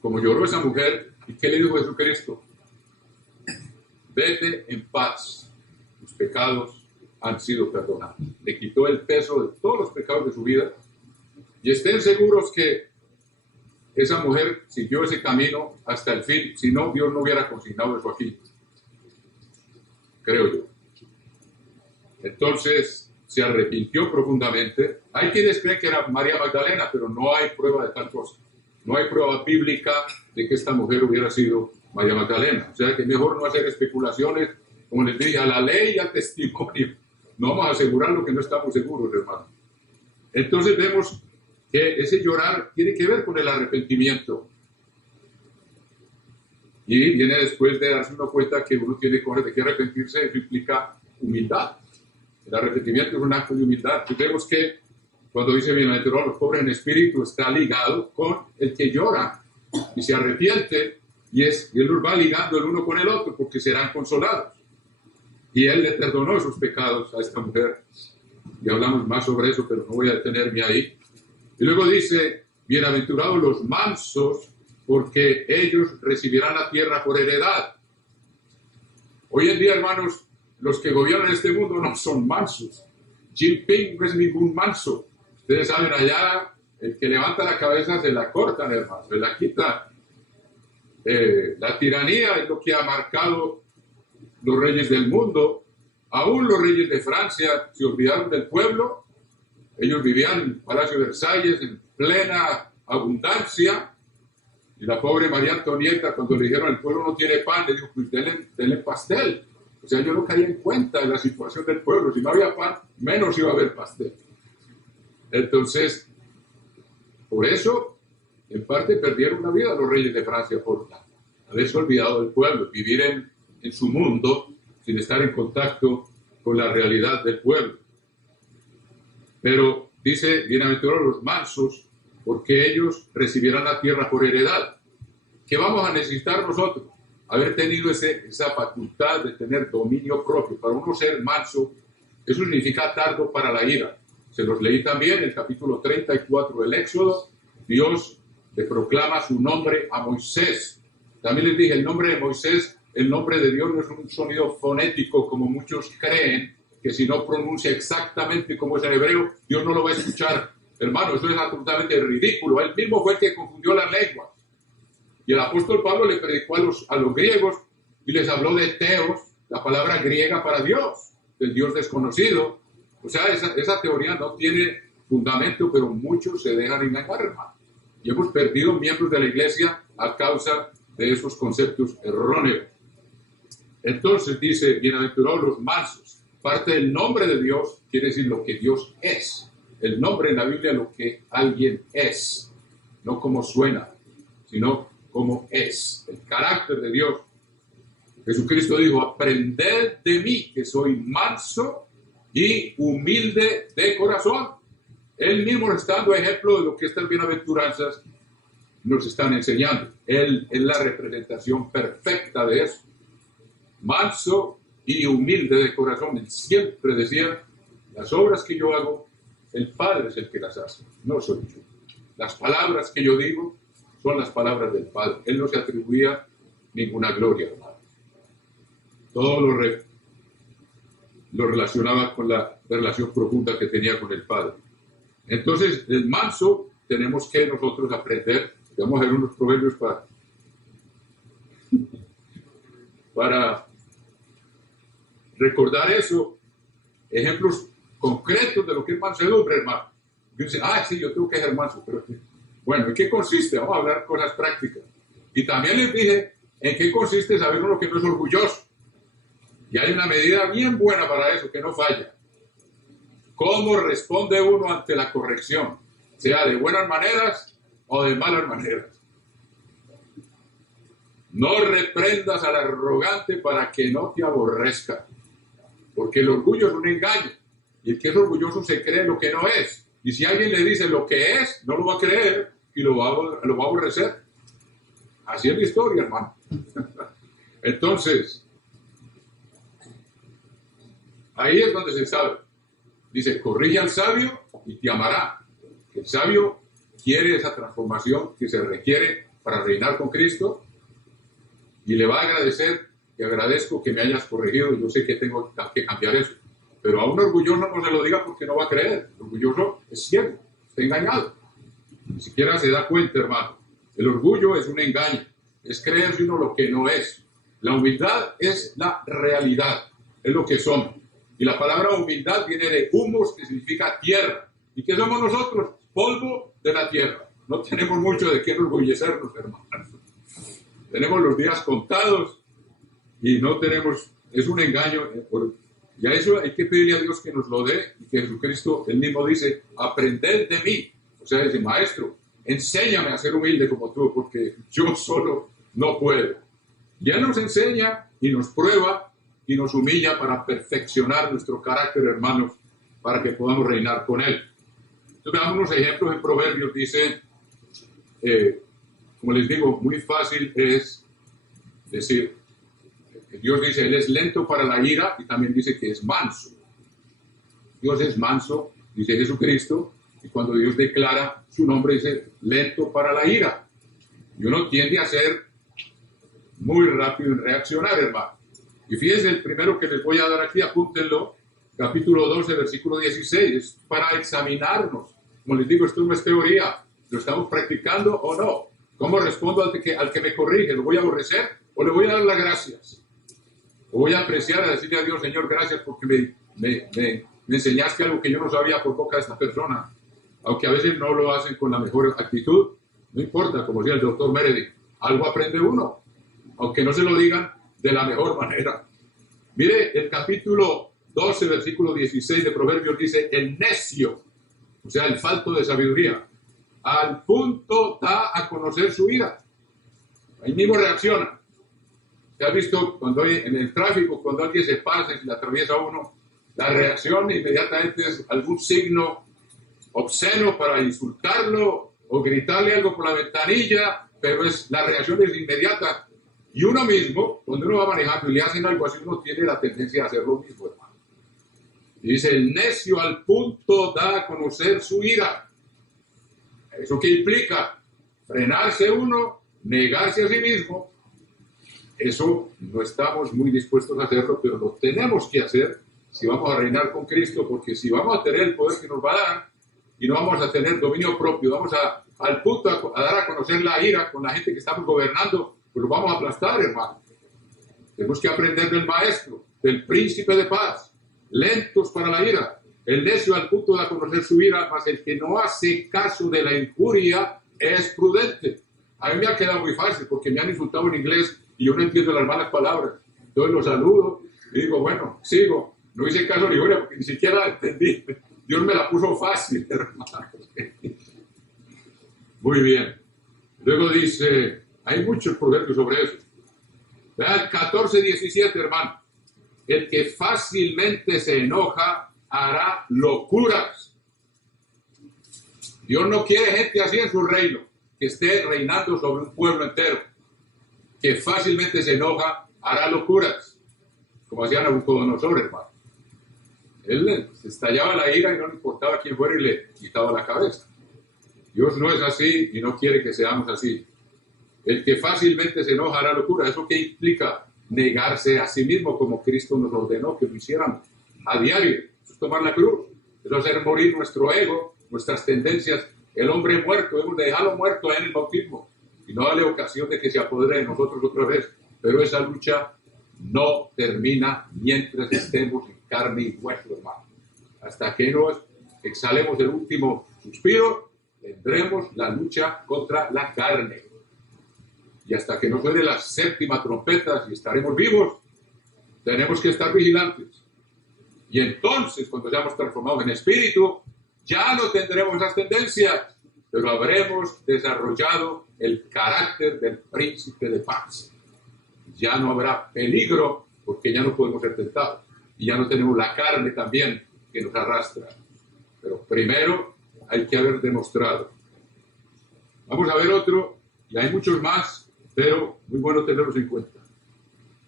como lloró esa mujer. ¿Y qué le dijo Jesucristo? Vete en paz, tus pecados han sido perdonados. Le quitó el peso de todos los pecados de su vida. Y estén seguros que esa mujer siguió ese camino hasta el fin. Si no, Dios no hubiera consignado eso aquí. Creo yo. Entonces, se arrepintió profundamente. Hay quienes creen que era María Magdalena, pero no hay prueba de tal cosa. No hay prueba bíblica de que esta mujer hubiera sido María Magdalena. O sea que mejor no hacer especulaciones, como les dije, a la ley y al testimonio. No vamos a asegurar lo que no estamos seguros, hermano. Entonces vemos que ese llorar tiene que ver con el arrepentimiento. Y viene después de darse una cuenta que uno tiene de que arrepentirse, eso implica humildad. El arrepentimiento es un acto de humildad. Y vemos que cuando dice bienaventurados los pobres en espíritu, está ligado con el que llora y se arrepiente, y él los va ligando el uno con el otro, porque serán consolados. Y él le perdonó sus pecados a esta mujer. Y hablamos más sobre eso, pero no voy a detenerme ahí. Y luego dice, bienaventurados los mansos, porque ellos recibirán la tierra por heredad. Hoy en día, hermanos, los que gobiernan este mundo no son mansos. Jinping no es ningún manso. Ustedes saben, allá el que levanta la cabeza se la cortan, hermano, se la quita. La tiranía es lo que ha marcado los reyes del mundo. Aún los reyes de Francia se olvidaron del pueblo. Ellos vivían en el Palacio de Versalles en plena abundancia. Y la pobre María Antonieta, cuando le dijeron el pueblo no tiene pan, le dijo, pues denle pastel. O sea, yo no caí en cuenta de la situación del pueblo. Si no había pan, menos iba a haber pastel. Entonces, por eso, en parte perdieron la vida los reyes de Francia por haberse olvidado del pueblo, vivir en su mundo sin estar en contacto con la realidad del pueblo. Pero dice, bienaventurados los mansos, porque ellos recibirán la tierra por heredad. ¿Qué vamos a necesitar nosotros? Haber tenido esa facultad de tener dominio propio. Para uno ser manso, eso significa tardo para la ira. Se los leí también en el capítulo 34 del Éxodo. Dios le proclama su nombre a Moisés. También les dije, el nombre de Moisés, el nombre de Dios no es un sonido fonético como muchos creen, que si no pronuncia exactamente como es en hebreo, Dios no lo va a escuchar. Hermano, eso es absolutamente ridículo. Él mismo fue el que confundió las lenguas. Y el apóstol Pablo le predicó a los griegos y les habló de teos, la palabra griega para Dios, del Dios desconocido. O sea, esa teoría no tiene fundamento, pero muchos se dejan engañar, hermano. Y hemos perdido miembros de la iglesia a causa de esos conceptos erróneos. Entonces dice, bienaventurados los mansos. Parte del nombre de Dios quiere decir lo que Dios es. El nombre en la Biblia es lo que alguien es, no como suena, sino como es. El carácter de Dios. Jesucristo dijo, aprended de mí, que soy manso y humilde de corazón. Él mismo nos está dando ejemplo de lo que estas bienaventuranzas nos están enseñando. Él es la representación perfecta de eso. Manso y humilde de corazón. Él siempre decía, las obras que yo hago, el Padre es el que las hace, no soy yo. Las palabras que yo digo son las palabras del Padre. Él no se atribuía ninguna gloria, hermano. Todo lo relacionaba con la relación profunda que tenía con el Padre. Entonces, el manso tenemos que nosotros aprender. Vamos a ver unos proverbios para recordar eso. Ejemplos concretos de lo que es mansedumbre, hermano. Y dice, sí, yo tengo que ser manso. Pero, bueno, ¿en qué consiste? Vamos a hablar cosas prácticas. Y también les dije en qué consiste saber uno que no es orgulloso. Y hay una medida bien buena para eso, que no falla. ¿Cómo responde uno ante la corrección? Sea de buenas maneras o de malas maneras. No reprendas al arrogante para que no te aborrezca. Porque el orgullo es un engaño. Y el que es orgulloso se cree lo que no es. Y si alguien le dice lo que es, no lo va a creer y lo va a aborrecer. Así es la historia, hermano. Entonces, ahí es donde se sabe. Dice, corrige al sabio y te amará. El sabio quiere esa transformación que se requiere para reinar con Cristo y le va a agradecer, te agradezco que me hayas corregido, yo sé que tengo que cambiar eso. Pero a un orgulloso no se lo diga porque no va a creer. El orgulloso es ciego, está engañado. Ni siquiera se da cuenta, hermano. El orgullo es un engaño, es creerse uno lo que no es. La humildad es la realidad, es lo que somos. Y la palabra humildad viene de humus, que significa tierra. ¿Y qué somos nosotros? Polvo de la tierra. No tenemos mucho de qué enorgullecernos, hermanos. Tenemos los días contados y no tenemos, es un engaño. Y a eso hay que pedirle a Dios que nos lo dé y que Jesucristo, él mismo dice, aprended de mí. O sea, dice, maestro, enséñame a ser humilde como tú, porque yo solo no puedo. Y él nos enseña y nos prueba y nos humilla para perfeccionar nuestro carácter, hermanos, para que podamos reinar con él. Entonces, veamos unos ejemplos en Proverbios. Dice, como les digo, muy fácil es decir, Dios dice, él es lento para la ira y también dice que es manso. Dios es manso, dice Jesucristo, y cuando Dios declara su nombre dice, lento para la ira. Y uno tiende a ser muy rápido en reaccionar, hermano. Y fíjense, el primero que les voy a dar aquí, apúntenlo, capítulo 12, versículo 16, es para examinarnos. Como les digo, esto no es teoría, ¿lo estamos practicando o no? ¿Cómo respondo al que me corrige? ¿Lo voy a aborrecer o le voy a dar las gracias? ¿O voy a apreciar, a decirle a Dios, Señor, gracias porque me enseñaste algo que yo no sabía por boca de esta persona? Aunque a veces no lo hacen con la mejor actitud, no importa, como decía el doctor Meredith, algo aprende uno, aunque no se lo digan de la mejor manera. Mire, el capítulo 12, versículo 16 de Proverbios dice, el necio, o sea, el falto de sabiduría, al punto da a conocer su ira. Ahí mismo reacciona. ¿Se ha visto cuando en el tráfico, cuando alguien se pasa y se le atraviesa a uno, la reacción inmediatamente es algún signo obsceno para insultarlo o gritarle algo por la ventanilla, pero la reacción es inmediata. Y uno mismo, cuando uno va manejando y le hacen algo así, uno tiene la tendencia a hacer lo mismo, hermano. Y dice, el necio al punto da a conocer su ira. ¿Eso qué implica? Frenarse uno, negarse a sí mismo. Eso no estamos muy dispuestos a hacerlo, pero lo tenemos que hacer si vamos a reinar con Cristo, porque si vamos a tener el poder que nos va a dar y no vamos a tener dominio propio, vamos a al punto a dar a conocer la ira con la gente que estamos gobernando, pues lo vamos a aplastar, hermano. Tenemos que aprender del maestro, del príncipe de paz, lentos para la ira, el necio al punto de conocer su ira, mas el que no hace caso de la injuria es prudente. A mí me ha quedado muy fácil porque me han insultado en inglés y yo no entiendo las malas palabras. Entonces los saludo y digo, bueno, sigo. No hice caso ni una porque ni siquiera la entendí. Dios me la puso fácil, hermano. Muy bien. Luego dice, hay muchos proverbios sobre eso. Vean, 14:17, hermano. El que fácilmente se enoja hará locuras. Dios no quiere gente así en su reino, que esté reinando sobre un pueblo entero. Que fácilmente se enoja hará locuras, como hacía Nabucodonosor, hermano. Él se estallaba la ira y no le importaba quién fuera y le quitaba la cabeza. Dios no es así y no quiere que seamos así. El que fácilmente se enoja hará locura. ¿Eso qué implica? Negarse a sí mismo como Cristo nos ordenó que lo hiciéramos a diario. Eso es tomar la cruz. Eso es hacer morir nuestro ego, nuestras tendencias. El hombre muerto, hemos de dejarlo muerto en el bautismo y no darle ocasión de que se apodere de nosotros otra vez. Pero esa lucha no termina mientras estemos en carne y hueso, hermano. Hasta que nos exhalemos el último suspiro, tendremos la lucha contra la carne. Y hasta que no suene la séptima trompeta y estaremos vivos, tenemos que estar vigilantes. Y entonces, cuando seamos transformados en espíritu, ya no tendremos esas tendencias, pero habremos desarrollado el carácter del príncipe de paz. Ya no habrá peligro porque ya no podemos ser tentados. Y ya no tenemos la carne también que nos arrastra. Pero primero hay que haber demostrado. Vamos a ver otro, y hay muchos más, pero muy bueno tenerlos en cuenta.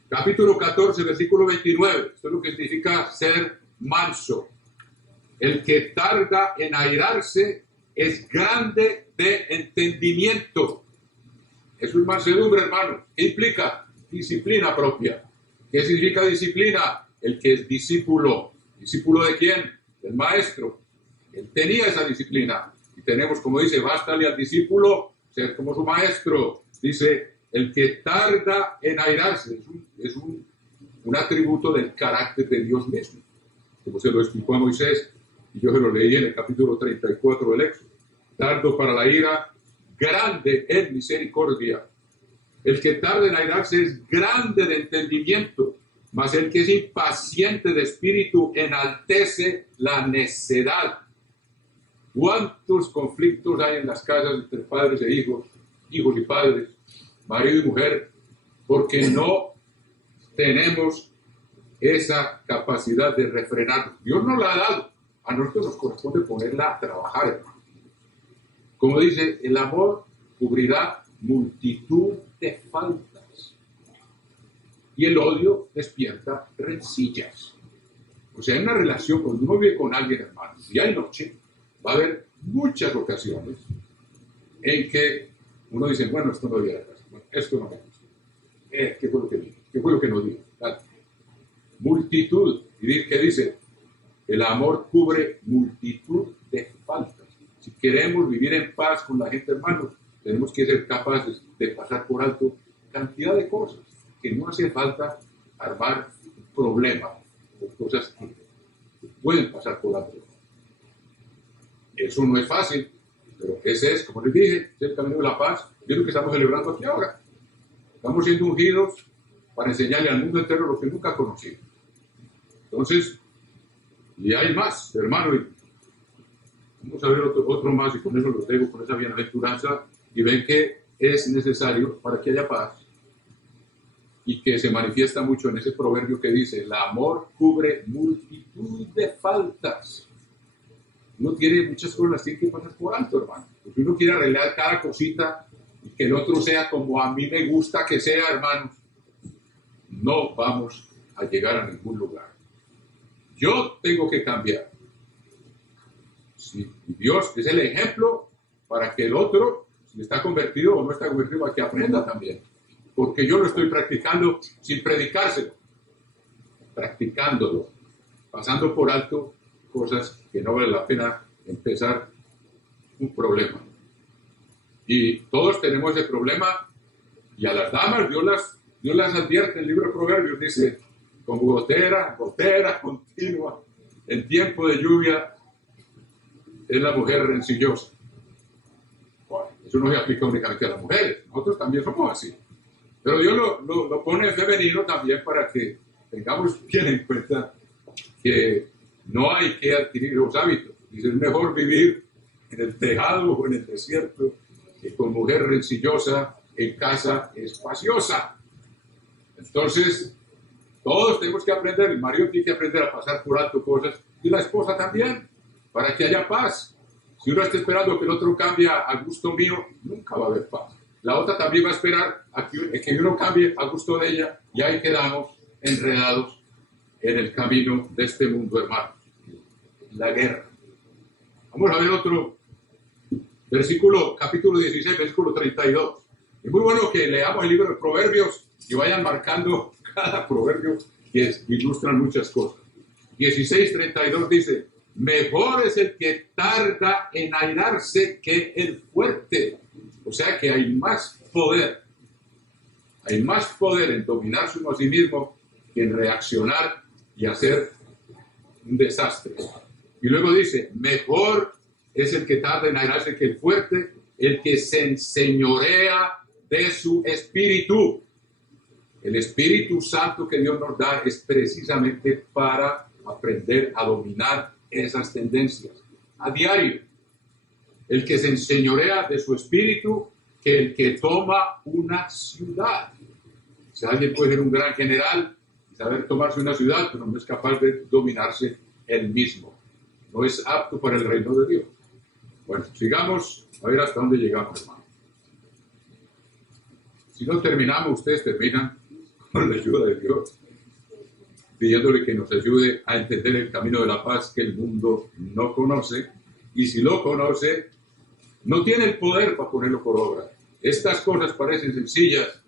Capítulo 14, versículo 29. Esto es lo que significa ser manso. El que tarda en airarse es grande de entendimiento. Eso es mansedumbre, hermano. ¿Qué implica? Disciplina propia. ¿Qué significa disciplina? El que es discípulo. ¿Discípulo de quién? Del maestro. Él tenía esa disciplina. Y tenemos, como dice, bástale al discípulo ser como su maestro. Dice, el que tarda en airarse es un atributo del carácter de Dios mismo. Como se lo explicó a Moisés, y yo se lo leí en el capítulo 34 del Éxodo. Tardo para la ira, grande en misericordia. El que tarda en airarse es grande de entendimiento, mas el que es impaciente de espíritu enaltece la necedad. ¿Cuántos conflictos hay en las casas entre padres e hijos, hijos y padres, marido y mujer, porque no tenemos esa capacidad de refrenarnos? Dios nos la ha dado, a nosotros nos corresponde ponerla a trabajar, hermano. Como dice, el amor cubrirá multitud de faltas y el odio despierta rencillas. O sea, en una relación, cuando uno vive con alguien, hermano, día y noche, va a haber muchas ocasiones en que uno dice, bueno, esto no debía pasar, bueno, esto no me gusta, ¿qué fue lo que dije? ¿Qué fue lo que no dije? Multitud, y ¿qué dice? El amor cubre multitud de faltas. Si queremos vivir en paz con la gente, hermanos, tenemos que ser capaces de pasar por alto cantidad de cosas que no hace falta armar un problema o cosas que pueden pasar por alto. Eso no es fácil, pero ese es, como les dije, es el camino de la paz. Y es lo que estamos celebrando aquí ahora. Estamos siendo ungidos para enseñarle al mundo entero lo que nunca ha conocido. Entonces, y hay más, hermano. Vamos a ver otro más y con eso los dejo, con esa bienaventuranza, y ven que es necesario para que haya paz y que se manifiesta mucho en ese proverbio que dice, el amor cubre multitud de faltas. Uno tiene muchas cosas, tiene que pasar por alto, hermano. Porque uno quiere arreglar cada cosita y que el otro sea como a mí me gusta que sea, hermanos. No vamos a llegar a ningún lugar. Yo tengo que cambiar. Si Dios es el ejemplo para que el otro, si está convertido o no está convertido, para que aprenda también. Porque yo lo estoy practicando sin predicárselo. Practicándolo. Pasando por alto cosas que no vale la pena empezar un problema. Y todos tenemos ese problema. Y a las damas, Dios las advierte en el libro de Proverbios, dice, con gotera continua, en tiempo de lluvia, es la mujer rencillosa. Bueno, eso no se aplica únicamente a las mujeres, nosotros también somos así. Pero Dios lo pone en femenino también para que tengamos bien en cuenta que no hay que adquirir los hábitos. Dice, es mejor vivir en el tejado o en el desierto que con mujer rencillosa en casa espaciosa. Entonces, todos tenemos que aprender, el marido tiene que aprender a pasar por alto cosas y la esposa también, para que haya paz. Si uno está esperando que el otro cambie a gusto mío, nunca va a haber paz. La otra también va a esperar a que uno cambie a gusto de ella y ahí quedamos enredados en el camino de este mundo, hermano. La guerra. Vamos a ver otro versículo, capítulo 16, versículo 32. Es muy bueno que leamos el libro de Proverbios y vayan marcando cada proverbio que ilustran muchas cosas. 16:32 dice, mejor es el que tarda en airarse que el fuerte. O sea que hay más poder en dominarse uno a sí mismo que en reaccionar y hacer un desastre. Y luego dice, mejor es el que tarda en airarse que el fuerte, el que se enseñorea de su espíritu. El Espíritu Santo que Dios nos da es precisamente para aprender a dominar esas tendencias a diario. El que se enseñorea de su espíritu, que el que toma una ciudad. O sea, alguien puede ser un gran general y saber tomarse una ciudad, pero no es capaz de dominarse él mismo. No es apto para el reino de Dios. Bueno, sigamos a ver hasta dónde llegamos, hermano. Si no terminamos, ustedes terminan con la ayuda de Dios, pidiéndole que nos ayude a entender el camino de la paz que el mundo no conoce, y si lo conoce, no tiene el poder para ponerlo por obra. Estas cosas parecen sencillas,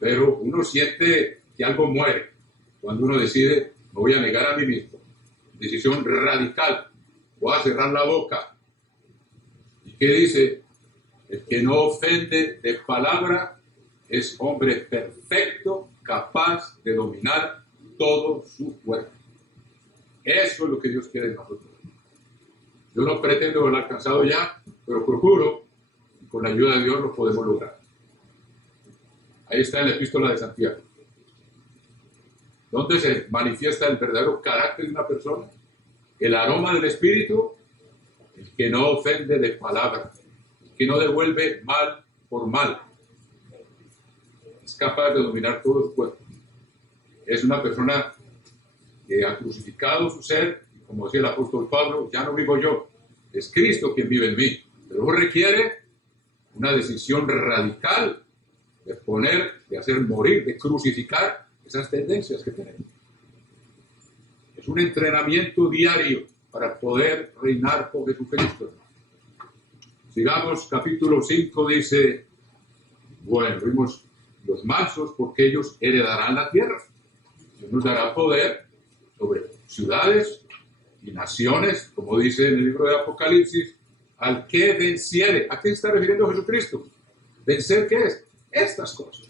pero uno siente que algo muere cuando uno decide, me voy a negar a mí mismo. Decisión radical, voy a cerrar la boca. ¿Y qué dice? El que no ofende de palabra es hombre perfecto, capaz de dominar todo su cuerpo. Eso es lo que Dios quiere de nosotros. Yo no pretendo haber alcanzado ya, pero procuro, y con la ayuda de Dios lo podemos lograr. Ahí está en la epístola de Santiago, donde se manifiesta el verdadero carácter de una persona, el aroma del Espíritu, el que no ofende de palabra, el que no devuelve mal por mal, es capaz de dominar todo su cuerpo. Es una persona que ha crucificado su ser, y como decía el apóstol Pablo, ya no vivo yo, es Cristo quien vive en mí. Pero eso requiere una decisión radical de poner, de hacer morir, de crucificar esas tendencias que tenemos. Es un entrenamiento diario para poder reinar con Jesucristo. Sigamos, capítulo 5 dice, bueno, vimos los mansos porque ellos heredarán la tierra. Dios nos dará poder sobre ciudades y naciones, como dice en el libro de Apocalipsis, al que venciere. ¿A qué se está refiriendo Jesucristo? ¿Vencer qué es? Estas cosas.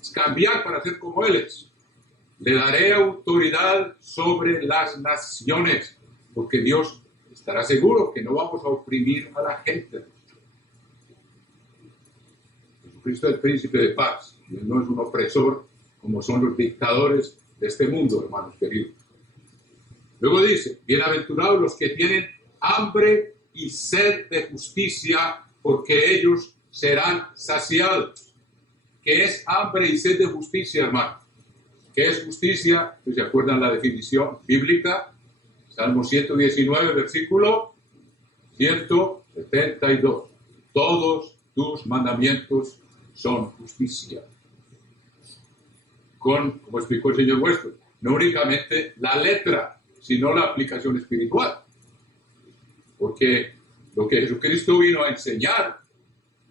Es cambiar para ser como Él es. Le daré autoridad sobre las naciones, porque Dios estará seguro que no vamos a oprimir a la gente. Jesucristo es el príncipe de paz, y Él no es un opresor como son los dictadores de este mundo, hermanos queridos. Luego dice, bienaventurados los que tienen hambre y sed de justicia, porque ellos serán saciados. ¿Qué es hambre y sed de justicia, hermano? ¿Qué es justicia? ¿Se acuerdan la definición bíblica? Salmo 119, versículo 172. Todos tus mandamientos son justicia. Como explicó el Señor vuestro, no únicamente la letra, sino la aplicación espiritual. Porque lo que Jesucristo vino a enseñar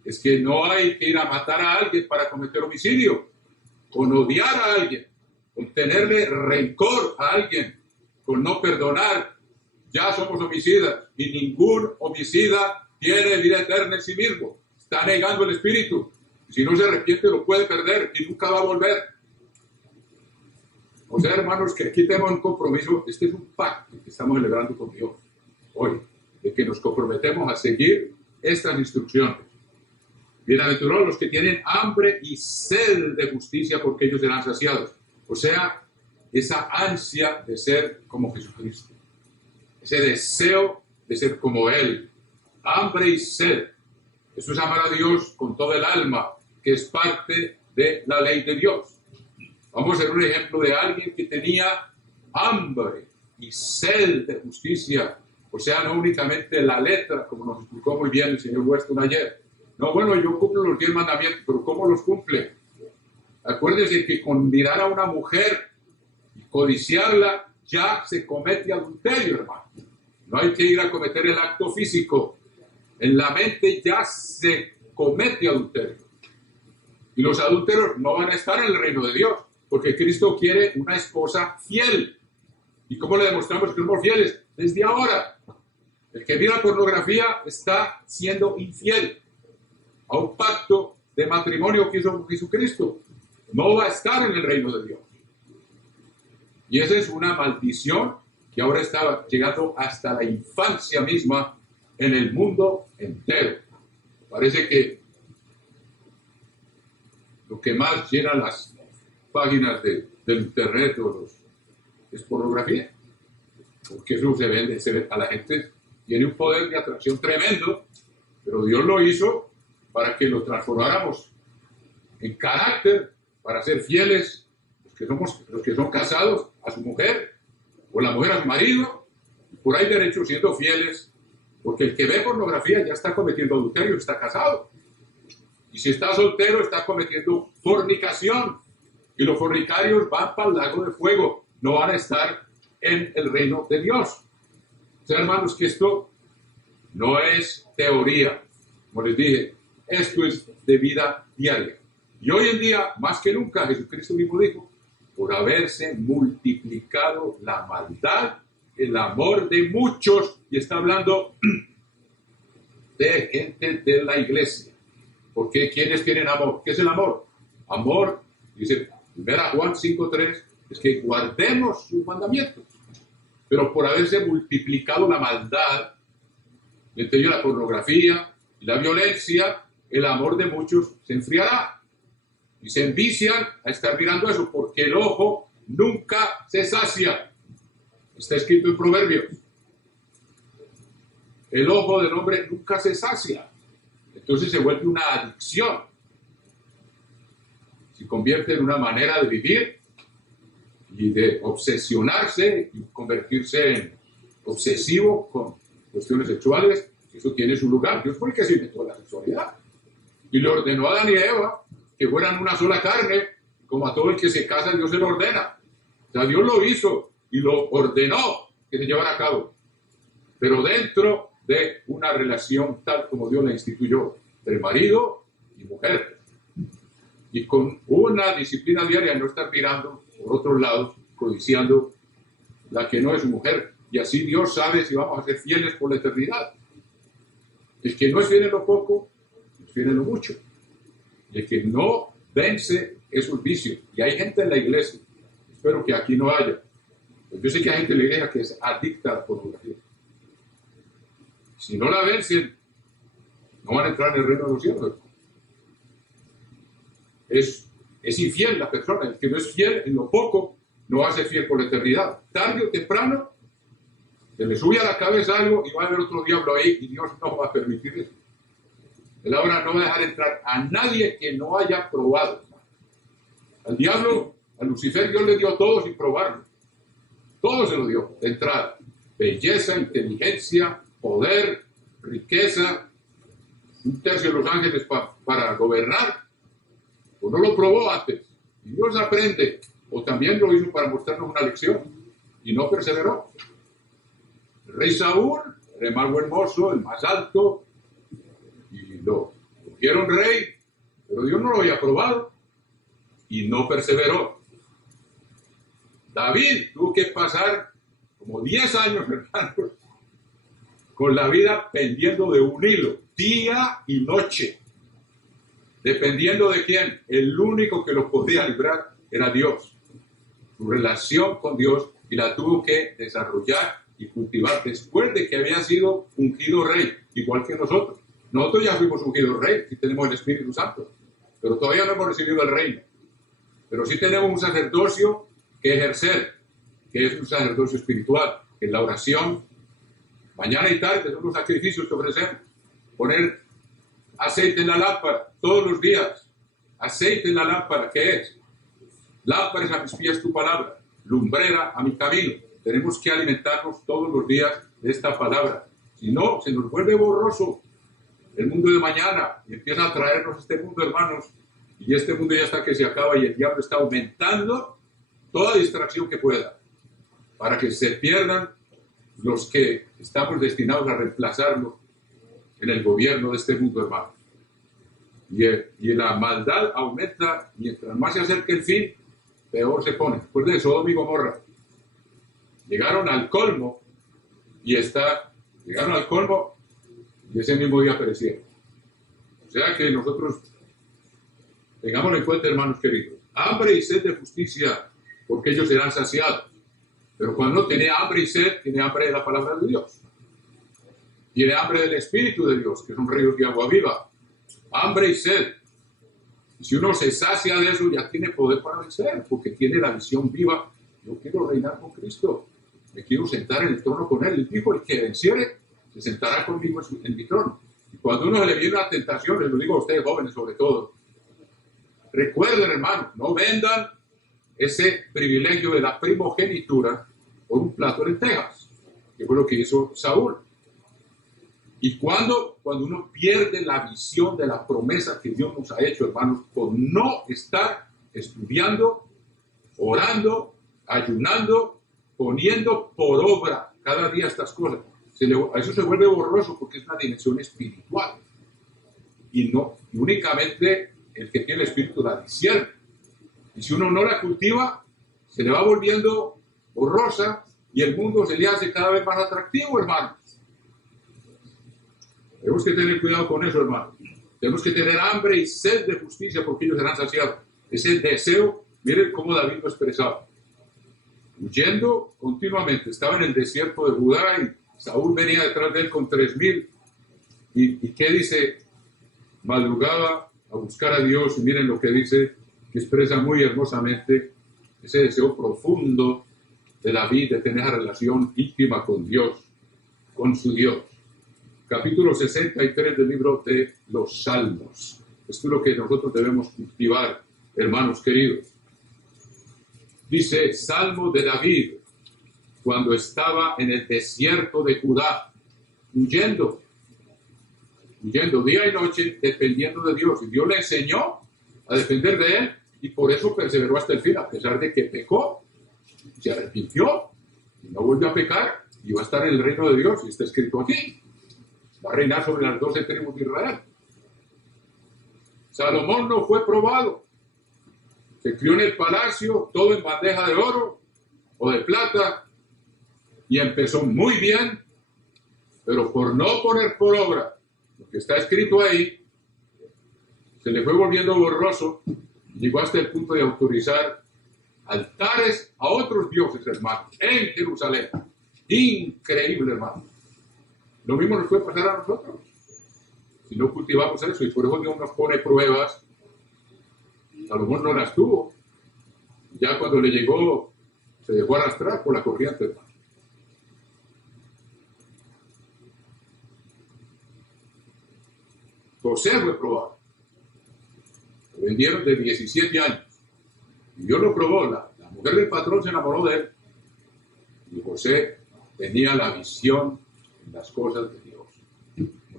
es que no hay que ir a matar a alguien para cometer homicidio, con odiar a alguien, con tenerle rencor a alguien, con no perdonar. Ya somos homicidas y ningún homicida tiene vida eterna en sí mismo. Está negando el Espíritu. Si no se arrepiente, lo puede perder y nunca va a volver. O sea, hermanos, que aquí tenemos un compromiso. Este es un pacto que estamos celebrando con Dios hoy, de que nos comprometemos a seguir estas instrucciones. Bienaventurados los que tienen hambre y sed de justicia, porque ellos serán saciados. O sea, esa ansia de ser como Jesucristo. Ese deseo de ser como Él. Hambre y sed. Eso es amar a Dios con todo el alma, que es parte de la ley de Dios. Vamos a hacer un ejemplo de alguien que tenía hambre y sed de justicia. O sea, no únicamente la letra, como nos explicó muy bien el señor Weston ayer. No, bueno, yo cumplo los 10 mandamientos, pero ¿cómo los cumple? Acuérdense que con mirar a una mujer y codiciarla, ya se comete adulterio, hermano. No hay que ir a cometer el acto físico. En la mente ya se comete adulterio. Y los adúlteros no van a estar en el reino de Dios, porque Cristo quiere una esposa fiel. ¿Y cómo le demostramos que somos fieles? Desde ahora. El que mira pornografía está siendo infiel a un pacto de matrimonio que hizo con Jesucristo. No va a estar en el reino de Dios. Y esa es una maldición que ahora está llegando hasta la infancia misma en el mundo entero. Parece que lo que más llena las páginas del internet es pornografía. Porque eso se vende, a la gente tiene un poder de atracción tremendo, pero Dios lo hizo para que lo transformáramos en carácter, para ser fieles, los que son casados a su mujer, o la mujer a su marido, por ahí derecho siendo fieles, porque el que ve pornografía ya está cometiendo adulterio, está casado. Y si está soltero, está cometiendo fornicación. Y los fornicarios van para el lago de fuego, no van a estar en el reino de Dios. O sea, hermanos, que esto no es teoría. Como les dije, esto es de vida diaria. Y hoy en día, más que nunca, Jesucristo mismo dijo, por haberse multiplicado la maldad, el amor de muchos, y está hablando de gente de la iglesia. Porque ¿quiénes tienen amor? ¿Qué es el amor? Amor, dice 1 Juan 5:3, es que guardemos sus mandamientos. Pero por haberse multiplicado la maldad, entre ellos la pornografía y la violencia, el amor de muchos se enfriará. Y se envician a estar mirando eso, porque el ojo nunca se sacia. Está escrito en Proverbios. El ojo del hombre nunca se sacia. Entonces se vuelve una adicción. Se convierte en una manera de vivir y de obsesionarse y convertirse en obsesivo con cuestiones sexuales. Eso tiene su lugar. Dios fue el que se inventó la sexualidad. Y le ordenó a Adán y a Eva que fueran una sola carne, como a todo el que se casa Dios se lo ordena. O sea, Dios lo hizo y lo ordenó que se llevara a cabo. Pero dentro de una relación tal como Dios la instituyó, entre marido y mujer. Y con una disciplina diaria, no estar mirando por otros lados, codiciando la que no es su mujer. Y así Dios sabe si vamos a ser fieles por la eternidad. El que no es fiel en lo poco, es fiel en lo mucho. Y el que no vence esos vicios. Y hay gente en la iglesia, espero que aquí no haya. Pues yo sé que hay gente en la iglesia que es adicta a la pornografía. Si no la vencen, no van a entrar en el reino de los cielos. Es infiel la persona. El que no es fiel en lo poco, no va a ser fiel por la eternidad. Tarde o temprano, se le sube a la cabeza algo y va a haber otro diablo ahí y Dios no va a permitir eso. Él ahora no va a dejar entrar a nadie que no haya probado. Al diablo, a Lucifer, Dios le dio todo sin probarlo. Todo se lo dio de entrada. Belleza, inteligencia, poder, riqueza, un tercio de los ángeles para gobernar. O no lo probó antes. Y Dios aprende. O también lo hizo para mostrarnos una lección. Y no perseveró. El rey Saúl era el más buen mozo, el más alto. Y lo cogieron rey. Pero Dios no lo había probado. Y no perseveró. David tuvo que pasar como 10 años, hermanos, con la vida pendiendo de un hilo, día y noche. ¿Dependiendo de quién? El único que los podía librar era Dios. Su relación con Dios, y la tuvo que desarrollar y cultivar después de que había sido ungido rey, igual que nosotros. Nosotros ya fuimos ungidos rey y tenemos el Espíritu Santo, pero todavía no hemos recibido el reino. Pero sí tenemos un sacerdocio que ejercer, que es un sacerdocio espiritual, que es la oración. Mañana y tarde son los sacrificios que ofrecemos. Poner aceite en la lámpara todos los días. Aceite en la lámpara, ¿qué es? Lámpara es a mis pies tu palabra, lumbrera a mi camino. Tenemos que alimentarnos todos los días de esta palabra. Si no, se nos vuelve borroso el mundo de mañana y empieza a traernos este mundo, hermanos. Y este mundo ya está que se acaba y el diablo está aumentando toda distracción que pueda para que se pierdan los que estamos destinados a reemplazarlo en el gobierno de este mundo, hermano. Y la maldad aumenta, mientras más se acerca el fin, peor se pone. Después de Sodoma y Gomorra, llegaron al colmo y ese mismo día perecieron. O sea que nosotros tengámoslo en cuenta, hermanos queridos. Hambre y sed de justicia, porque ellos serán saciados. Pero cuando uno tiene hambre y sed, tiene hambre de la palabra de Dios. Tiene hambre del Espíritu de Dios, que son ríos de agua viva. Hambre y sed. Y si uno se sacia de eso, ya tiene poder para vencer, porque tiene la visión viva. Yo quiero reinar con Cristo. Me quiero sentar en el trono con Él. Él dijo, el que venciere, se sentará conmigo en mi trono. Y cuando uno le viene una tentación, les lo digo a ustedes jóvenes sobre todo, recuerden, hermanos, no vendan ese privilegio de la primogenitura por un plato de lentejas, que fue lo que hizo Saúl. Y cuando uno pierde la visión de la promesa que Dios nos ha hecho, hermanos, por no estar estudiando, orando, ayunando, poniendo por obra cada día estas cosas, a eso se vuelve borroso porque es una dimensión espiritual. Y únicamente el que tiene el Espíritu la discierne. Y si uno no la cultiva, se le va volviendo borrosa y el mundo se le hace cada vez más atractivo, hermanos. Tenemos que tener cuidado con eso, hermanos. Tenemos que tener hambre y sed de justicia porque ellos serán saciados. Ese deseo, miren cómo David lo expresaba. Huyendo continuamente. Estaba en el desierto de Judá y Saúl venía detrás de él con 3,000. ¿Y qué dice? Madrugaba a buscar a Dios y miren lo que dice, que expresa muy hermosamente ese deseo profundo de David de tener una relación íntima con Dios, con su Dios. Capítulo 63 del libro de los Salmos. Esto es lo que nosotros debemos cultivar, hermanos queridos. Dice, Salmo de David, cuando estaba en el desierto de Judá, huyendo día y noche, dependiendo de Dios. Y Dios le enseñó a depender de Él, y por eso perseveró hasta el fin, a pesar de que pecó, se arrepintió, y no volvió a pecar, y va a estar en el reino de Dios, y está escrito aquí. Va a reinar sobre las 12 tribus de Israel. Salomón no fue probado. Se crió en el palacio, todo en bandeja de oro o de plata, y empezó muy bien, pero por no poner por obra lo que está escrito ahí, se le fue volviendo borroso, y llegó hasta el punto de autorizar altares a otros dioses, hermanos, en Jerusalén. Increíble, hermano. Lo mismo nos puede pasar a nosotros si no cultivamos eso, y por eso Dios nos pone pruebas. Salomón no las tuvo. Ya cuando le llegó, se dejó arrastrar por la corriente, hermano. José fue probado. Lo vendieron de 17 años. Y Dios lo probó. La mujer del patrón se enamoró de él. Y José tenía la visión en las cosas de Dios.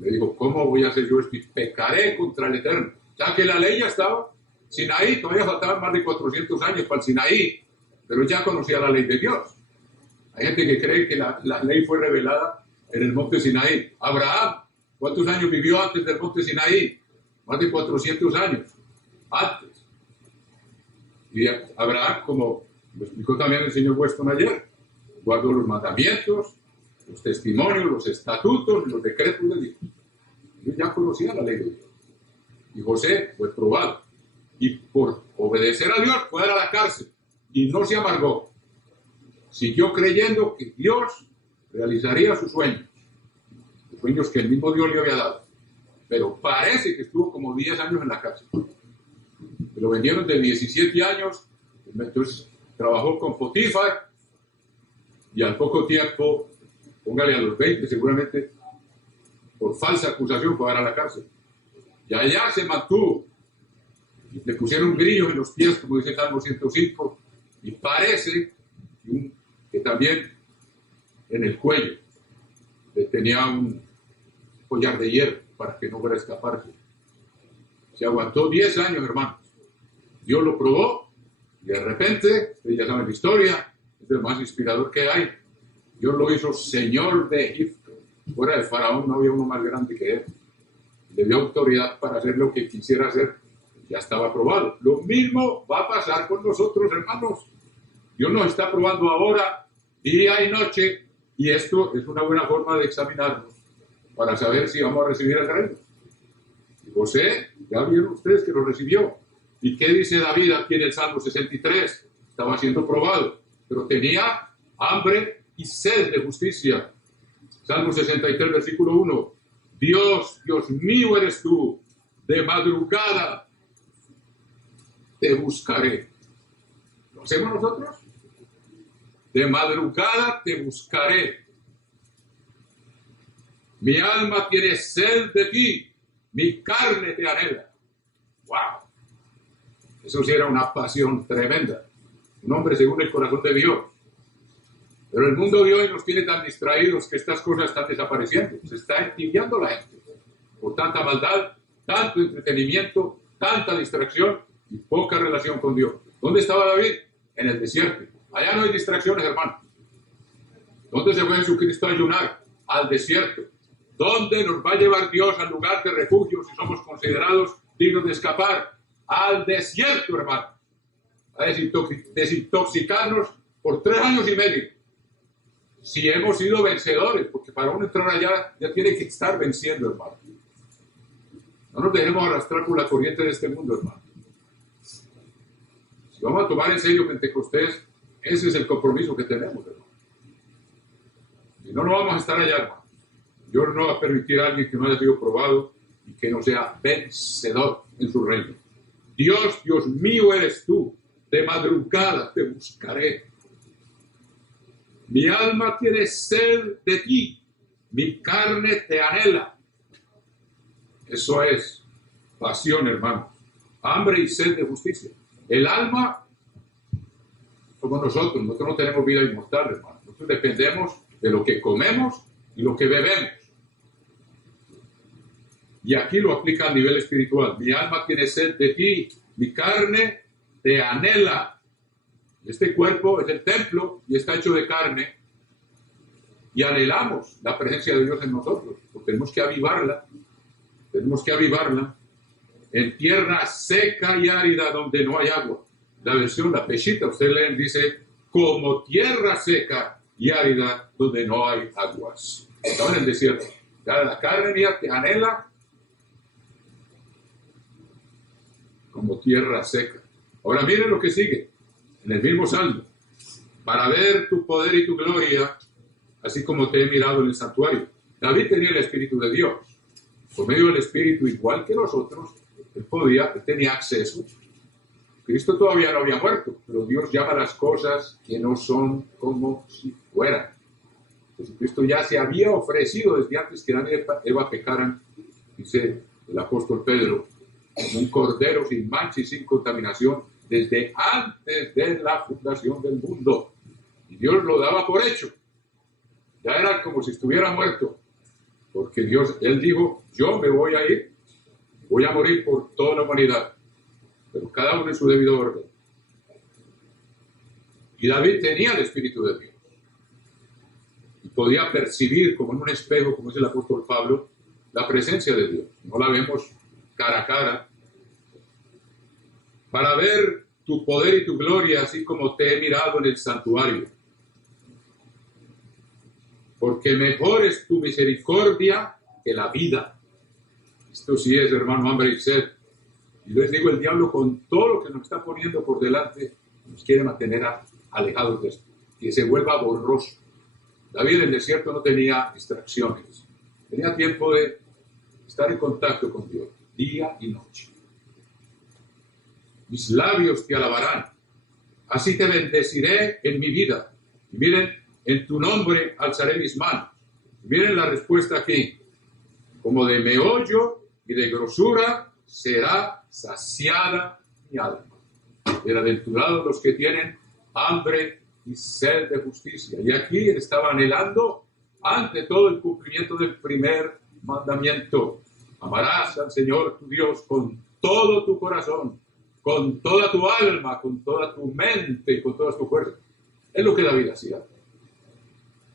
Le dijo, ¿cómo voy a hacer yo esto? Y pecaré contra el Eterno. Ya que la ley ya estaba. Sinaí, todavía faltaban más de 400 años para el Sinaí, pero ya conocía la ley de Dios. Hay gente que cree que la ley fue revelada en el monte Sinaí. Abraham, ¿cuántos años vivió antes del monte Sinaí? Más de 400 años antes. Y Abraham, como lo explicó también el señor Weston ayer, guardó los mandamientos, los testimonios, los estatutos, los decretos de Dios. Ellos ya conocían la ley de Dios. Y José fue probado. Y por obedecer a Dios fue a la cárcel. Y no se amargó. Siguió creyendo que Dios realizaría sus sueños. Los sueños que el mismo Dios le había dado. Pero parece que estuvo como 10 años en la cárcel. Lo vendieron de 17 años. Entonces trabajó con Potifar. Y al poco tiempo, póngale a los 20 seguramente, por falsa acusación fue a la cárcel. Y allá se mantuvo. Y le pusieron grillos en los pies, como dice el Salmo 105. Y parece que también en el cuello le tenía un collar de hierro para que no fuera a escaparse. Se aguantó 10 años, hermanos. Dios lo probó y de repente, ustedes ya saben la historia, es el más inspirador que hay. Dios lo hizo señor de Egipto. Fuera de Faraón no había uno más grande que él. Le dio autoridad para hacer lo que quisiera hacer. Ya estaba probado. Lo mismo va a pasar con nosotros, hermanos. Dios nos está probando ahora, día y noche, y esto es una buena forma de examinarnos para saber si vamos a recibir el reino. Y José, ya vieron ustedes que lo recibió. ¿Y qué dice David aquí en el Salmo 63? Estaba siendo probado, pero tenía hambre y sed de justicia. Salmo 63, versículo 1. Dios, Dios mío eres tú, de madrugada te buscaré. ¿Lo hacemos nosotros? De madrugada te buscaré. Mi alma tiene sed de ti, mi carne te anhela. ¡Wow! Eso sí era una pasión tremenda. Un hombre según el corazón de Dios. Pero el mundo de hoy nos tiene tan distraídos que estas cosas están desapareciendo. Se está entibiando la gente por tanta maldad, tanto entretenimiento, tanta distracción y poca relación con Dios. ¿Dónde estaba David? En el desierto. Allá no hay distracciones, hermano. ¿Dónde se fue Jesucristo a ayunar? Al desierto. ¿Dónde nos va a llevar Dios al lugar de refugio si somos considerados dignos de escapar? Al desierto, hermano. A desintoxicarnos por 3 años y medio. Si hemos sido vencedores, porque para uno entrar allá ya tiene que estar venciendo, hermano. No nos dejemos arrastrar por la corriente de este mundo, hermano. Si vamos a tomar en serio Pentecostés, ese es el compromiso que tenemos, hermano. Y no vamos a estar allá, hermano. Dios no va a permitir a alguien que no haya sido probado y que no sea vencedor en su reino. Dios, Dios mío eres tú, de madrugada te buscaré. Mi alma tiene sed de ti, mi carne te anhela. Eso es pasión, hermano. Hambre y sed de justicia. El alma somos nosotros no tenemos vida inmortal, hermano. Nosotros dependemos de lo que comemos y lo que bebemos. Y aquí lo aplica a nivel espiritual. Mi alma tiene sed de ti, mi carne te anhela. Este cuerpo es el templo y está hecho de carne. Y anhelamos la presencia de Dios en nosotros. Porque tenemos que avivarla. Tenemos que avivarla en tierra seca y árida donde no hay agua. La versión, la Peshita, usted lee, dice, como tierra seca y árida donde no hay aguas. Estaba en el desierto. La carne mía te anhela como tierra seca. Ahora miren lo que sigue, en el mismo salmo. Para ver tu poder y tu gloria, así como te he mirado en el santuario. David tenía el Espíritu de Dios. Por medio del Espíritu, igual que nosotros, él tenía acceso. Cristo todavía no había muerto, pero Dios llama las cosas que no son como si fueran. Jesucristo ya se había ofrecido desde antes que Adán y Eva pecaran, dice el apóstol Pedro, como un cordero sin mancha y sin contaminación, desde antes de la fundación del mundo. Y Dios lo daba por hecho. Ya era como si estuviera muerto, porque Él dijo, yo me voy a ir, voy a morir por toda la humanidad, pero cada uno en su debido orden. Y David tenía el Espíritu de Dios. Y podía percibir como en un espejo, como dice el apóstol Pablo, la presencia de Dios. No la vemos cara a cara. Para ver tu poder y tu gloria, así como te he mirado en el santuario. porque mejor es tu misericordia que la vida. Esto sí es, hermano, hambre y sed. Y les digo, el diablo con todo lo que nos está poniendo por delante, nos quiere mantener alejados de esto, que se vuelva borroso. David en el desierto no tenía distracciones, tenía tiempo de estar en contacto con Dios, día y noche. Mis labios te alabarán, así te bendeciré en mi vida. Y miren, en tu nombre alzaré mis manos. Y miren la respuesta aquí, como de meollo y de grosura será saciada mi alma. Bienaventurados los que tienen hambre y sed de justicia. Y aquí él estaba anhelando ante todo el cumplimiento del primer mandamiento. Amarás al Señor tu Dios con todo tu corazón, con toda tu alma, con toda tu mente y con todas tus fuerzas. Es lo que David hacía.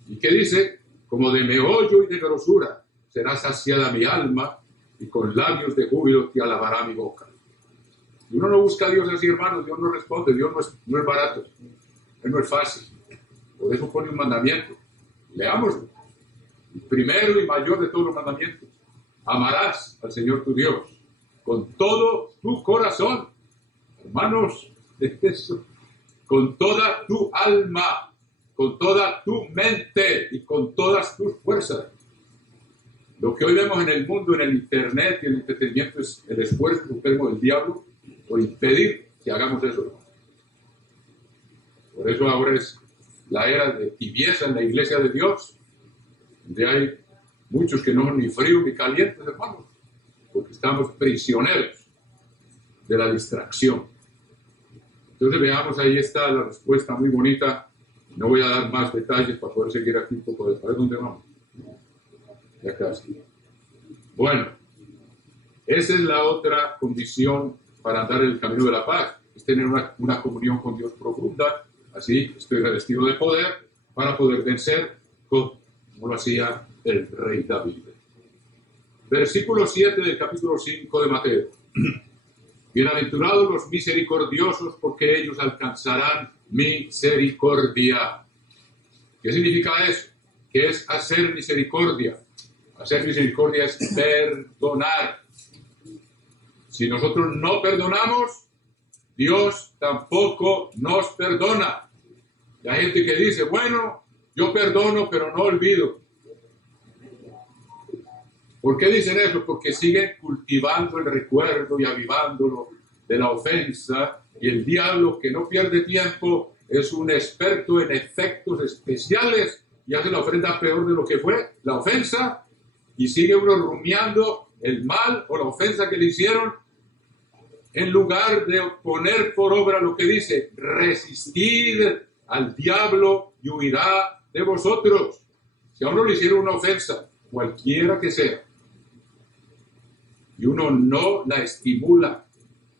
¿Y qué dice? Como de meollo y de grosura será saciada mi alma, y con labios de júbilo te alabará mi boca. Y uno no busca a Dios así, hermanos. Dios no responde. Dios no es barato. Él no es fácil. Por eso pone un mandamiento. Leámoslo. El primero y mayor de todos los mandamientos. Amarás al Señor tu Dios con todo tu corazón. Hermanos, eso, con toda tu alma, con toda tu mente y con todas tus fuerzas. Lo que hoy vemos en el mundo, en el internet y en el entretenimiento es el esfuerzo supremo del diablo por impedir que hagamos eso. Por eso ahora es la era de tibieza en la iglesia de Dios, donde hay muchos que no son ni fríos ni calientes, hermanos, porque estamos prisioneros de la distracción. Entonces veamos, ahí está la respuesta muy bonita. No voy a dar más detalles para poder seguir aquí un poco de saber dónde vamos. Ya casi. Bueno, esa es la otra condición para andar en el camino de la paz, es tener una comunión con Dios profunda. Así estoy revestido de poder para poder vencer como lo hacía el rey David. Versículo 7 del capítulo 5 de Mateo. Bienaventurados los misericordiosos, porque ellos alcanzarán misericordia. ¿Qué significa eso? ¿Qué es hacer misericordia? Hacer misericordia es perdonar. Si nosotros no perdonamos, Dios tampoco nos perdona. Y hay gente que dice, bueno, yo perdono, pero no olvido. ¿Por qué dicen eso? Porque siguen cultivando el recuerdo y avivándolo de la ofensa. Y el diablo, que no pierde tiempo, es un experto en efectos especiales y hace la ofrenda peor de lo que fue la ofensa. Y sigue uno rumiando el mal o la ofensa que le hicieron, en lugar de poner por obra lo que dice: resistid al diablo y huirá de vosotros. Si a uno le hicieron una ofensa, cualquiera que sea, y uno no la estimula,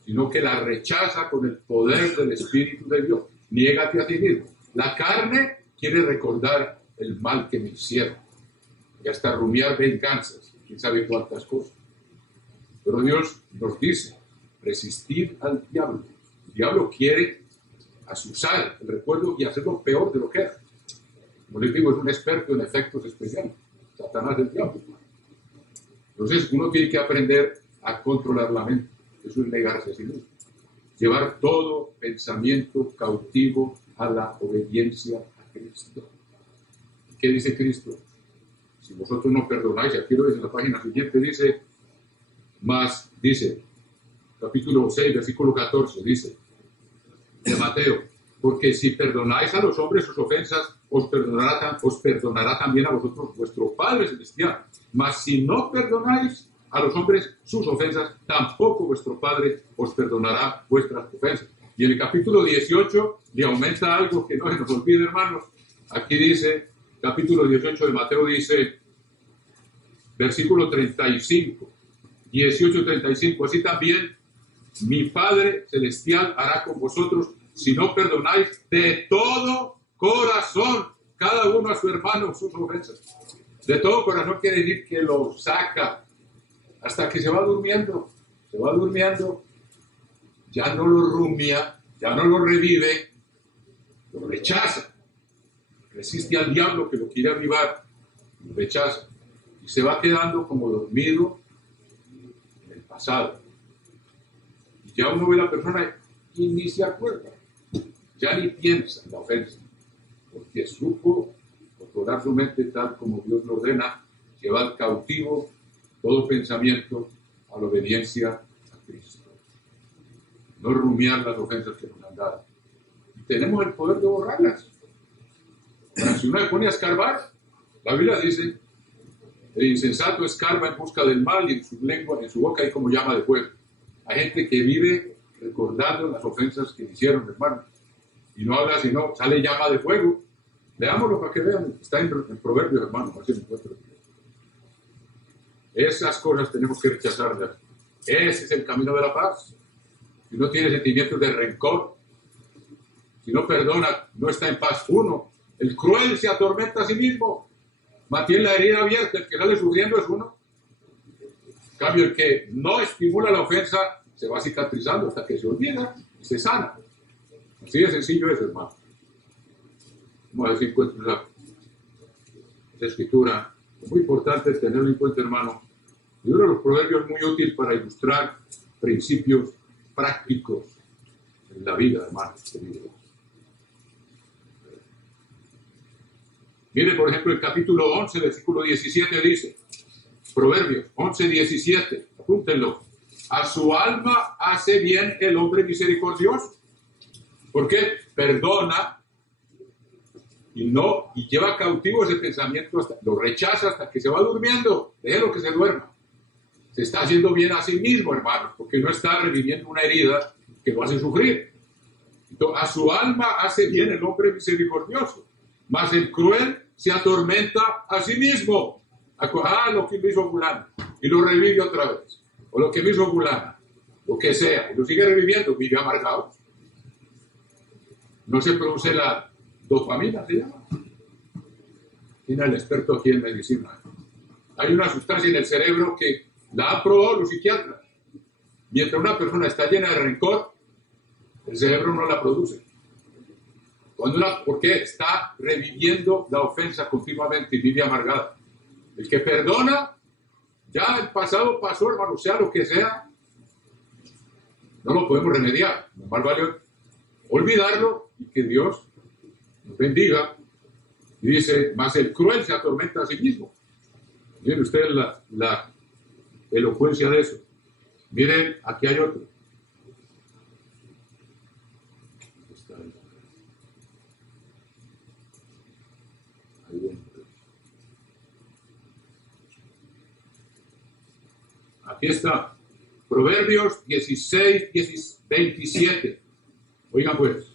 sino que la rechaza con el poder del Espíritu de Dios, niégate a ti mismo. La carne quiere recordar el mal que me hicieron, y hasta rumiar venganzas, quién sabe cuántas cosas. Pero Dios nos dice: resistir al diablo. El diablo quiere asusar el recuerdo y hacerlo peor de lo que era. Como les digo, es un experto en efectos especiales. Satanás del diablo. Entonces uno tiene que aprender a controlar la mente. Eso es negarse a sí mismo. Llevar todo pensamiento cautivo a la obediencia a Cristo. ¿Qué dice Cristo? Si vosotros no perdonáis, aquí lo dice en la página siguiente, dice, capítulo 6, versículo 14, dice, de Mateo: porque si perdonáis a los hombres sus ofensas, os perdonará también a vosotros vuestro Padre Celestial. Mas si no perdonáis a los hombres sus ofensas, tampoco vuestro Padre os perdonará vuestras ofensas. Y en el capítulo 18 le aumenta algo que no se nos olvide, hermanos. Aquí dice, capítulo 18 de Mateo dice, versículo 35, 18:35, así también mi Padre Celestial hará con vosotros si no perdonáis de todo corazón cada uno a su hermano sus ofensas. De todo corazón quiere decir que lo saca hasta que se va durmiendo, ya no lo rumia, ya no lo revive, lo rechaza, resiste al diablo que lo quiere avivar lo rechaza y se va quedando como dormido en el pasado. Y ya uno ve a la persona y ni se acuerda, ya ni piensa en la ofensa, porque supo controlar su mente tal como Dios lo ordena, llevar cautivo todo pensamiento a la obediencia a Cristo. No rumiar las ofensas que nos han dado. Y tenemos el poder de borrarlas. Ahora, si uno se pone a escarbar, la Biblia dice, el insensato escarba en busca del mal y en su lengua, en su boca hay como llama de fuego. Hay gente que vive recordando las ofensas que le hicieron, hermano, y no habla sino, sale llama de fuego. Leámoslo para que vean, está en Proverbios, hermano, así encuentro. Esas cosas tenemos que rechazarlas. Ese es el camino de la paz. Si no tiene sentimientos de rencor, si no perdona, no está en paz uno. El cruel se atormenta a sí mismo, mantiene la herida abierta, el que sale sufriendo es uno. En cambio, el que no estimula la ofensa se va cicatrizando hasta que se olvida y se sana. Así de sencillo es, hermano. Vamos a ver si encuentro esa escritura. Es muy importante tenerlo en cuenta, hermano. Y uno de los proverbios muy útil para ilustrar principios prácticos en la vida, hermano. Mire, por ejemplo, el capítulo 11, versículo 17 dice, Proverbios 11, 17, apúntenlo. A su alma hace bien el hombre misericordioso. ¿Por qué? Perdona y lleva cautivo ese pensamiento, lo rechaza hasta que se va durmiendo, déjelo que se duerma. Se está haciendo bien a sí mismo, hermano, porque no está reviviendo una herida que lo hace sufrir. Entonces, a su alma hace bien el hombre misericordioso, mas el cruel se atormenta a sí mismo. Lo que me hizo fulano, y lo revive otra vez. O lo que me hizo fulana, lo que sea, y lo sigue reviviendo, vive amargado. No se produce la dopamina, se llama. Tiene el experto aquí en medicina. Hay una sustancia en el cerebro que la han probado los psiquiatras. Mientras una persona está llena de rencor, el cerebro no la produce. Porque está reviviendo la ofensa continuamente y vive amargada. El que perdona, ya el pasado pasó, hermano, sea lo que sea, no lo podemos remediar. Más vale olvidarlo y que Dios nos bendiga. Y dice, mas el cruel se atormenta a sí mismo. Miren ustedes la elocuencia de eso. Miren, aquí hay otro. Aquí está. Proverbios 16, 27. Oigan pues.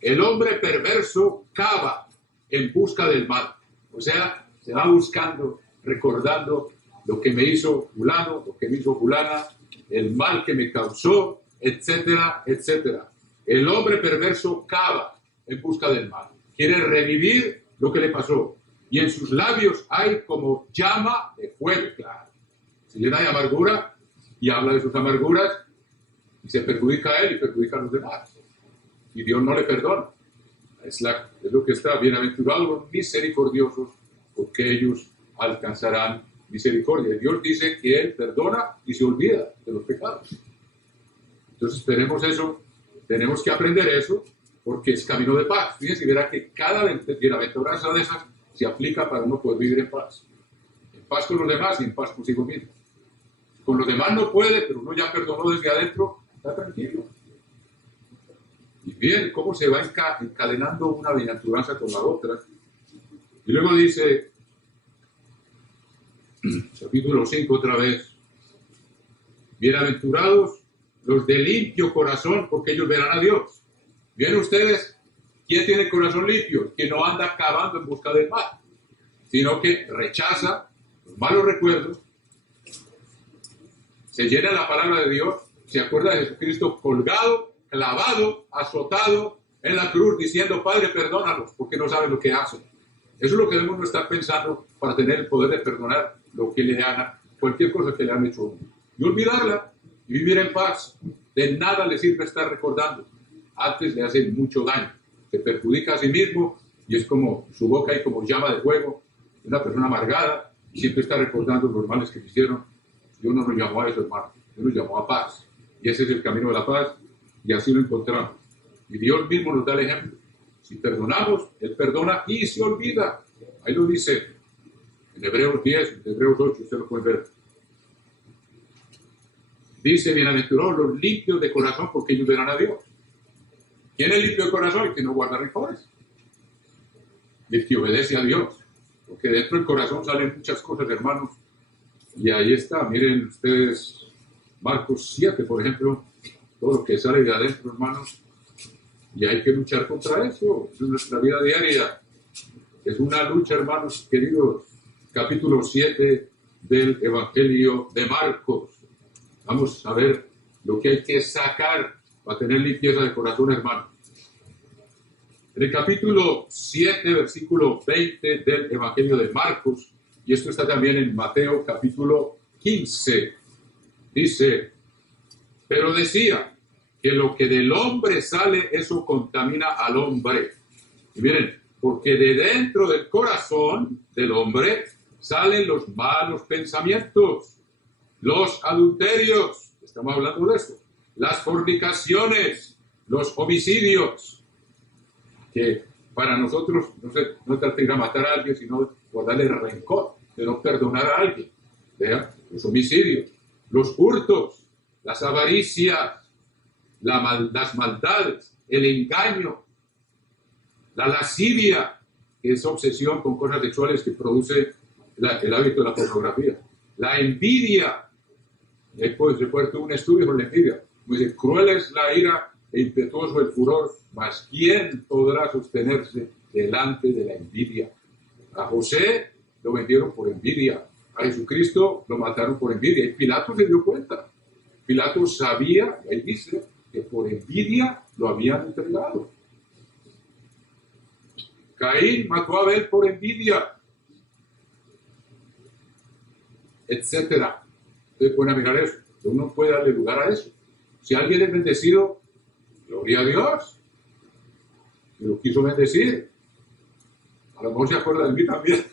El hombre perverso cava en busca del mal. O sea, se va buscando, recordando lo que me hizo fulano, lo que me hizo fulana, el mal que me causó, etcétera, etcétera. El hombre perverso cava en busca del mal. Quiere revivir lo que le pasó. Y en sus labios hay como llama de fuego, claro. Se llena de amargura y habla de sus amarguras y se perjudica a él y perjudica a los demás. Y Dios no le perdona. Es lo que está, bienaventurados los misericordiosos, porque ellos alcanzarán misericordia. Dios dice que Él perdona y se olvida de los pecados. Entonces esperemos eso, tenemos que aprender eso, porque es camino de paz. Fíjense, verá que cada bienaventuranza de esas se aplica para uno poder vivir en paz. En paz con los demás y en paz consigo mismo. Con los demás no puede, pero uno ya perdonó desde adentro, está tranquilo. Y bien, cómo se va encadenando una bienaventuranza con la otra. Y luego dice, capítulo 5 otra vez, bienaventurados los de limpio corazón, porque ellos verán a Dios. Bien ustedes, ¿quién tiene corazón limpio? Que no anda cavando en busca del mal, sino que rechaza los malos recuerdos, se llena la palabra de Dios, se acuerda de Jesucristo colgado, clavado, azotado en la cruz, diciendo, Padre, perdónalos, porque no saben lo que hacen. Eso es lo que debemos estar pensando para tener el poder de perdonar lo que le hagan, cualquier cosa que le han hecho a uno. Y olvidarla y vivir en paz. De nada le sirve estar recordando. Antes le hace mucho daño. Se perjudica a sí mismo y es como su boca hay como llama de fuego una persona amargada, siempre está recordando los males que le hicieron. Dios no nos llamó a eso, hermano. Dios nos llamó a paz. Y ese es el camino de la paz, y así lo encontramos. Y Dios mismo nos da el ejemplo. Si perdonamos, Él perdona y se olvida. Ahí lo dice en Hebreos 10, en Hebreos 8, usted lo puede ver. Dice, bienaventurados los limpios de corazón, porque ellos verán a Dios. ¿Quién es limpio de corazón? El que no guarda rencores. El que obedece a Dios. Porque dentro del corazón salen muchas cosas, hermanos. Y ahí está, miren ustedes, Marcos 7, por ejemplo, todo lo que sale de adentro, hermanos. Y hay que luchar contra eso. Es nuestra vida diaria. Es una lucha, hermanos queridos. Capítulo 7 del Evangelio de Marcos. Vamos a ver lo que hay que sacar para tener limpieza de corazón, hermano. En el capítulo 7, versículo 20 del Evangelio de Marcos, y esto está también en Mateo capítulo 15, dice, pero decía que lo que del hombre sale, eso contamina al hombre. Y miren, porque de dentro del corazón del hombre salen los malos pensamientos, los adulterios, estamos hablando de eso, las fornicaciones, los homicidios, que para nosotros no trata de ir a matar a alguien, sino guardarle rencor, de no perdonar a alguien. ¿Vean? Los homicidios, los hurtos, las avaricias, las maldades, el engaño, la lascivia, que es obsesión con cosas sexuales que produce el hábito de la pornografía, la envidia. Después se puede hacer un estudio sobre la envidia. Dice, cruel es la ira e impetuoso el furor, mas ¿quién podrá sostenerse delante de la envidia? A José lo vendieron por envidia, a Jesucristo lo mataron por envidia, y Pilato se dio cuenta. Pilato sabía, y ahí dice, que por envidia lo habían entregado. Caín mató a Abel por envidia, etcétera. Ustedes pueden mirar eso. Uno puede darle lugar a eso. Si alguien es bendecido, gloria a Dios. Si lo quiso bendecir, a lo mejor se acuerda de mí también.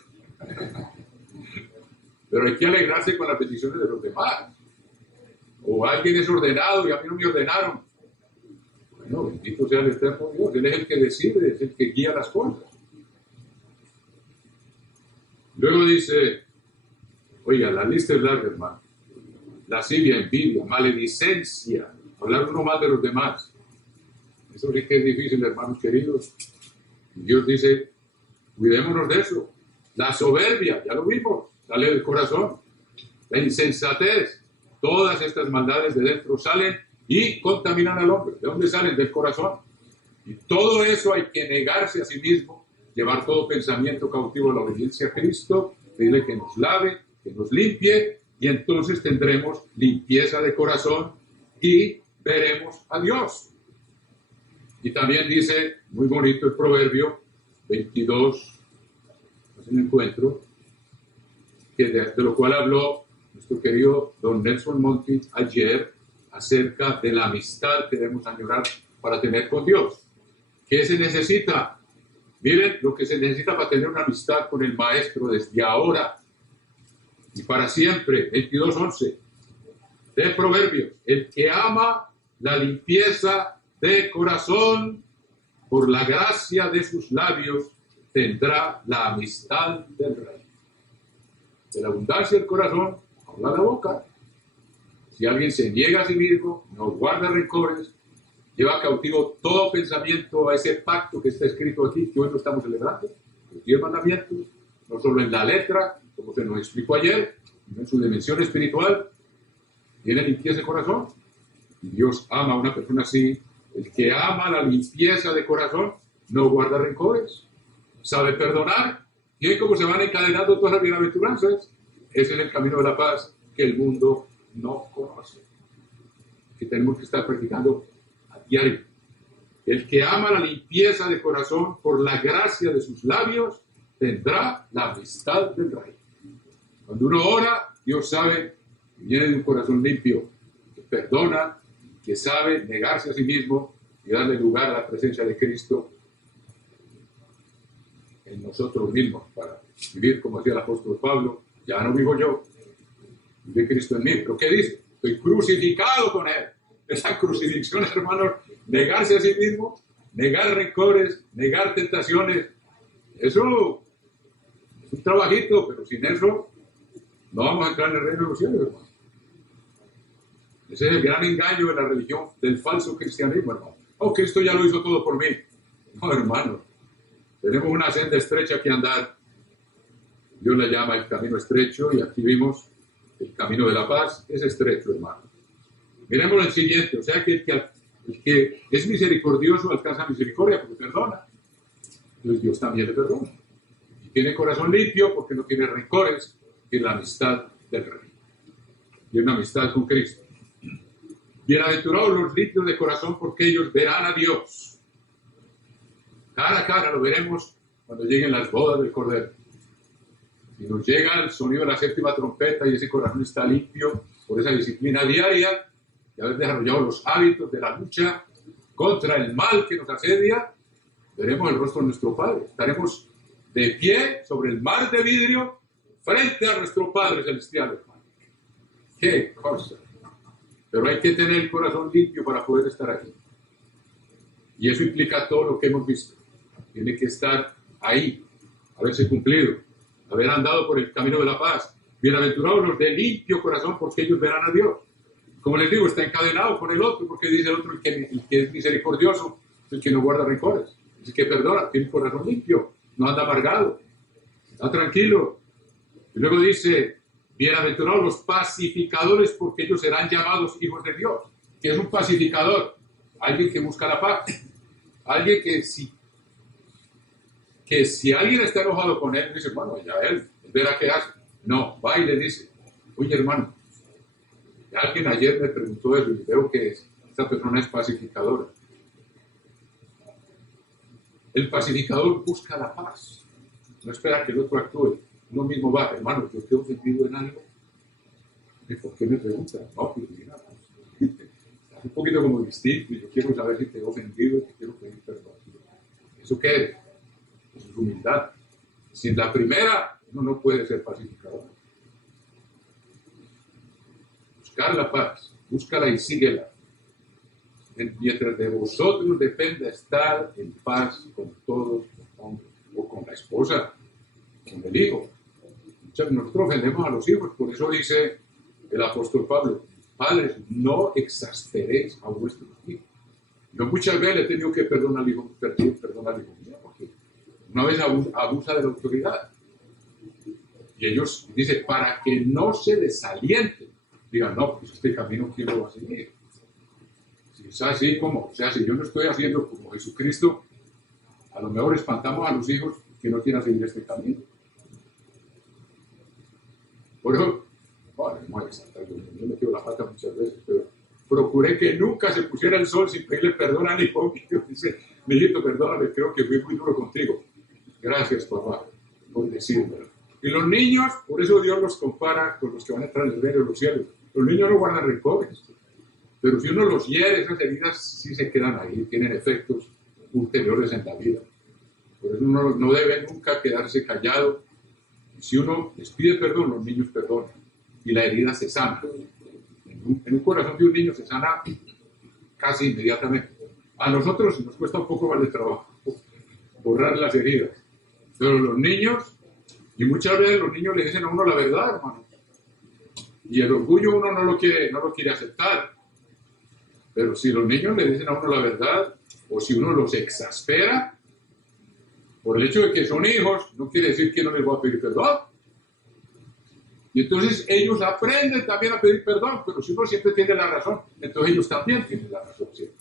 Pero hay que alegrarse con las bendiciones de los demás. O alguien es ordenado y a mí no me ordenaron. Bueno, bendito sea el eterno Dios. Él es el que decide, es el que guía las cosas. Luego dice, oiga, la lista es larga, hermano. Lascivia, envidia, maledicencia, hablar uno más de los demás. Eso sí que es difícil, hermanos queridos. Dios dice, cuidémonos de eso. La soberbia, ya lo vimos, sale del corazón. La insensatez, todas estas maldades de dentro salen y contaminan al hombre. ¿De dónde salen? Del corazón. Y todo eso hay que negarse a sí mismo, llevar todo pensamiento cautivo a la obediencia a Cristo, pedirle que nos lave, que nos limpie, y entonces tendremos limpieza de corazón y veremos a Dios. Y también dice, muy bonito el Proverbio 22, es un encuentro, que de lo cual habló nuestro querido don Nelson Monti ayer, acerca de la amistad que debemos añorar para tener con Dios. ¿Qué se necesita? Miren lo que se necesita para tener una amistad con el Maestro desde ahora y para siempre. 22:11 de Proverbios. El que ama la limpieza de corazón, por la gracia de sus labios, tendrá la amistad del Rey. De la abundancia del corazón, habla la boca. Si alguien se niega a sí mismo, no guarda rencores, lleva cautivo todo pensamiento a ese pacto que está escrito aquí, que hoy lo estamos celebrando, los 10 mandamientos, no solo en la letra, como se nos explicó ayer, sino en su dimensión espiritual, tiene limpieza de corazón. Y Dios ama a una persona así. El que ama la limpieza de corazón no guarda rencores, sabe perdonar. Y como se van encadenando todas las bienaventuranzas, ese es el camino de la paz que el mundo no conoce, que tenemos que estar practicando a diario. El que ama la limpieza de corazón, por la gracia de sus labios, tendrá la amistad del Rey. Cuando uno ora, Dios sabe que viene de un corazón limpio, que perdona, que sabe negarse a sí mismo y darle lugar a la presencia de Cristo. en nosotros mismos para vivir, como decía el apóstol Pablo, ya no vivo yo, vive Cristo en mí. ¿Pero qué dice? Estoy crucificado con Él. Esa crucifixión, hermanos, negarse a sí mismo, negar rencores, negar tentaciones, eso es un trabajito, pero sin eso no vamos a entrar en el reino de los cielos, hermano. Ese es el gran engaño de la religión, del falso cristianismo, hermano. Oh, Cristo ya lo hizo todo por mí. No, hermano. Tenemos una senda estrecha que andar. Dios la llama el camino estrecho y aquí vimos el camino de la paz. Es estrecho, hermano. Miremos el siguiente. O sea que el que es misericordioso alcanza misericordia porque perdona. Entonces Dios también le perdona. Y tiene corazón limpio porque no tiene rencores, que la amistad del rey. Y una amistad con Cristo. Bienaventurados los limpios de corazón porque ellos verán a Dios. Cara a cara lo veremos cuando lleguen las bodas del Cordero. Si nos llega el sonido de la séptima trompeta y ese corazón está limpio por esa disciplina diaria y haber desarrollado los hábitos de la lucha contra el mal que nos asedia, veremos el rostro de nuestro Padre. Estaremos de pie sobre el mar de vidrio frente a nuestro Padre Celestial, hermano. ¡Qué cosa! Pero hay que tener el corazón limpio para poder estar aquí. Y eso implica todo lo que hemos visto. Tiene que estar ahí, haberse cumplido, haber andado por el camino de la paz. Bienaventurados los de limpio corazón, porque ellos verán a Dios. Como les digo, está encadenado con el otro, porque dice el otro, el que es misericordioso, el que no guarda rencores, el que perdona, tiene el corazón limpio, no anda amargado, está tranquilo. Y luego dice, bienaventurados los pacificadores, porque ellos serán llamados hijos de Dios. ¿Qué es un pacificador? Alguien que busca la paz. Alguien que si alguien está enojado con él, dice, bueno, ya él verá qué hace. No, va y le dice, oye hermano, alguien ayer me preguntó eso y veo que esta persona es pacificadora. El pacificador busca la paz. No espera que el otro actúe. Uno mismo va, hermano, yo te he ofendido en algo. ¿Y por qué me preguntas? No, pues mira, es un poquito como distinto y yo quiero saber si te he ofendido y te quiero pedir perdón. ¿Eso qué es? Eso es humildad. Sin la primera, uno no puede ser pacificador. Buscar la paz, búscala y síguela. Mientras de vosotros dependa estar en paz con todos los hombres, o con la esposa, con el hijo. Nosotros ofendemos a los hijos, por eso dice el apóstol Pablo, padres, no exasperéis a vuestros hijos. Yo muchas veces he tenido que perdonar al hijo mío, porque una vez abusa de la autoridad. Y ellos dicen, para que no se desalienten, digan, no, pues este camino, ¿quién lo va a seguir? Si es así como, o sea, si yo no estoy haciendo como Jesucristo, a lo mejor espantamos a los hijos que no quieran seguir este camino. Por eso, bueno, no hay que saltar, yo me metido la pata muchas veces, pero procuré que nunca se pusiera el sol sin pedirle perdón a hijo. Dice, mijito, perdóname, creo que fui muy duro contigo. Gracias, papá, por decírmelo. Y los niños, por eso Dios los compara con los que van a entrar en el reino de los cielos. Los niños no guardan rencores, pero si uno los hiere, esas heridas sí se quedan ahí, tienen efectos ulteriores en la vida. Por eso uno no debe nunca quedarse callado. Si uno les pide perdón, los niños perdonan y la herida se sana. En un corazón de un niño se sana casi inmediatamente. A nosotros nos cuesta un poco más de trabajo borrar las heridas, pero los niños, y muchas veces los niños le dicen a uno la verdad, hermano, y el orgullo uno no lo quiere aceptar, pero si los niños le dicen a uno la verdad, o si uno los exaspera, por el hecho de que son hijos, no quiere decir que no les voy a pedir perdón. Y entonces ellos aprenden también a pedir perdón, pero si uno siempre tiene la razón, entonces ellos también tienen la razón siempre.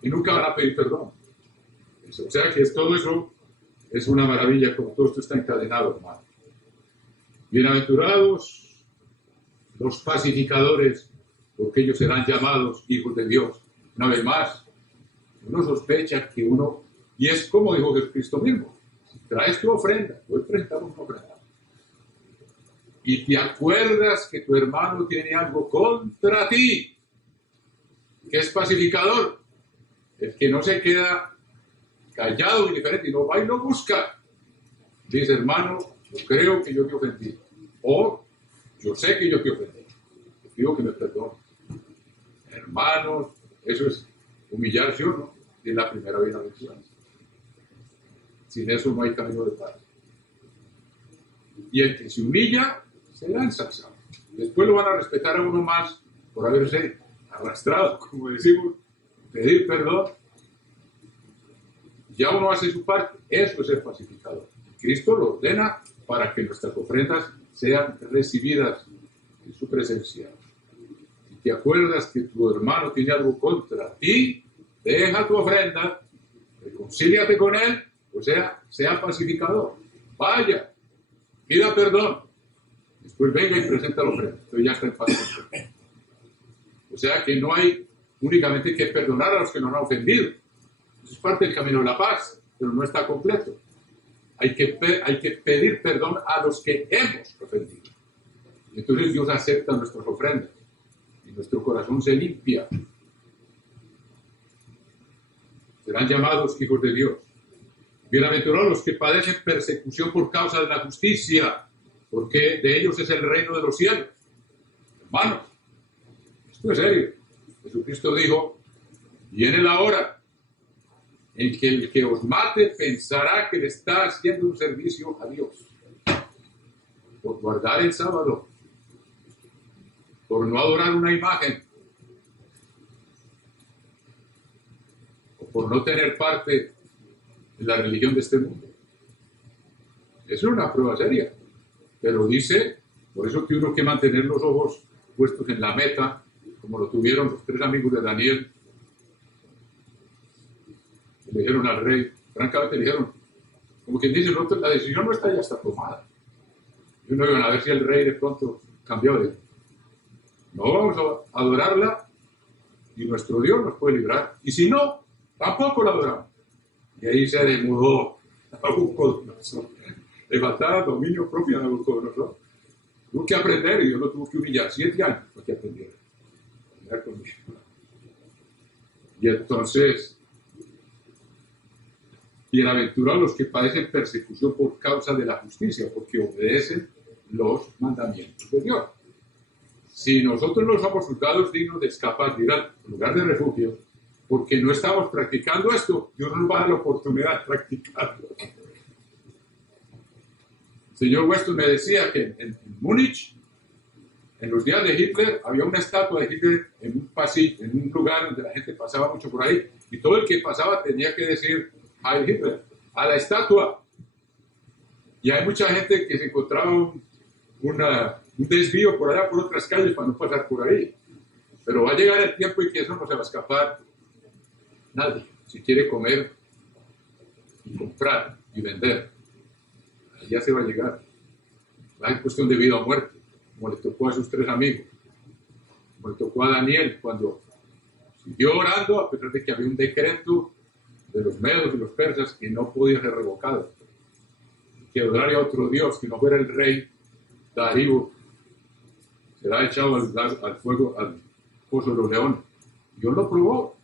Y nunca van a pedir perdón. O sea que todo eso es una maravilla, como todo esto está encadenado, hermano. Bienaventurados los pacificadores, porque ellos serán llamados hijos de Dios. Una vez más, uno sospecha que uno, y es como dijo Jesucristo mismo, traes tu ofrenda, hoy presentamos una ofrenda, y te acuerdas que tu hermano tiene algo contra ti, que es pacificador, el que no se queda callado, indiferente, y no va y lo busca, Dice, hermano, yo creo que yo te ofendí. O yo sé que yo te ofendí. Te pido que me perdones. Hermanos, eso es humillarse o no. Y es la primera bienaventuranza. Sin eso no hay camino de paz. Y el que se humilla será ensalzado. Después lo van a respetar a uno más por haberse arrastrado, como decimos, pedir perdón. Ya uno hace su parte. Eso es ser pacificador. Cristo lo ordena para que nuestras ofrendas sean recibidas en su presencia. Si te acuerdas que tu hermano tiene algo contra ti, deja tu ofrenda, reconcíliate con él, o sea pacificador. Vaya, pida perdón, después venga y presenta la ofrenda. Entonces ya está en paz con él. O sea que no hay únicamente que perdonar a los que nos han ofendido. Eso es parte del camino de la paz, pero no está completo. Hay que pedir perdón a los que hemos ofendido. Entonces Dios acepta nuestras ofrendas y nuestro corazón se limpia. Serán llamados hijos de Dios. Bienaventurados los que padecen persecución por causa de la justicia, porque de ellos es el reino de los cielos. Hermanos, esto es serio. Jesucristo dijo, viene la hora en que el que os mate pensará que le está haciendo un servicio a Dios. Por guardar el sábado, por no adorar una imagen, o por no tener parte en la religión de este mundo. Es una prueba seria, pero dice, por eso que uno tiene que mantener los ojos puestos en la meta, como lo tuvieron los 3 amigos de Daniel. Le dijeron al rey, francamente le dijeron, como quien dice, no, la decisión no está, ya está tomada. Y uno iban a ver si el rey de pronto cambió de, no vamos a adorarla y nuestro Dios nos puede librar. Y si no, tampoco la adoramos. Y ahí se demudó Nabucodonosor. Le faltaba dominio propio a Nabucodonosor. Tuvo que aprender y Dios lo tuvo que humillar. 7 años para que aprendiera. Y entonces, bienaventurados los que padecen persecución por causa de la justicia, porque obedecen los mandamientos de Dios. Si nosotros no somos juzgados dignos de escapar, de ir al lugar de refugio, porque no estamos practicando esto, Dios nos va a dar la oportunidad de practicarlo. El señor Weston me decía que en Múnich, en los días de Hitler, había una estatua de Hitler en un pasillo, en un lugar donde la gente pasaba mucho por ahí, y todo el que pasaba tenía que decir Heil Hitler, a la estatua. Y hay mucha gente que se encontraba un desvío por allá, por otras calles, para no pasar por ahí. Pero va a llegar el tiempo en que eso no se va a escapar nadie. Si quiere comer y comprar y vender, allá se va a llegar. Es cuestión de vida o muerte, como le tocó a sus 3 amigos, como le tocó a Daniel cuando siguió orando, a pesar de que había un decreto de los medos y los persas que no podía ser revocado, que adoraría a otro Dios que no fuera el rey Darío, será echado al fuego, al pozo de los leones. Dios lo probó.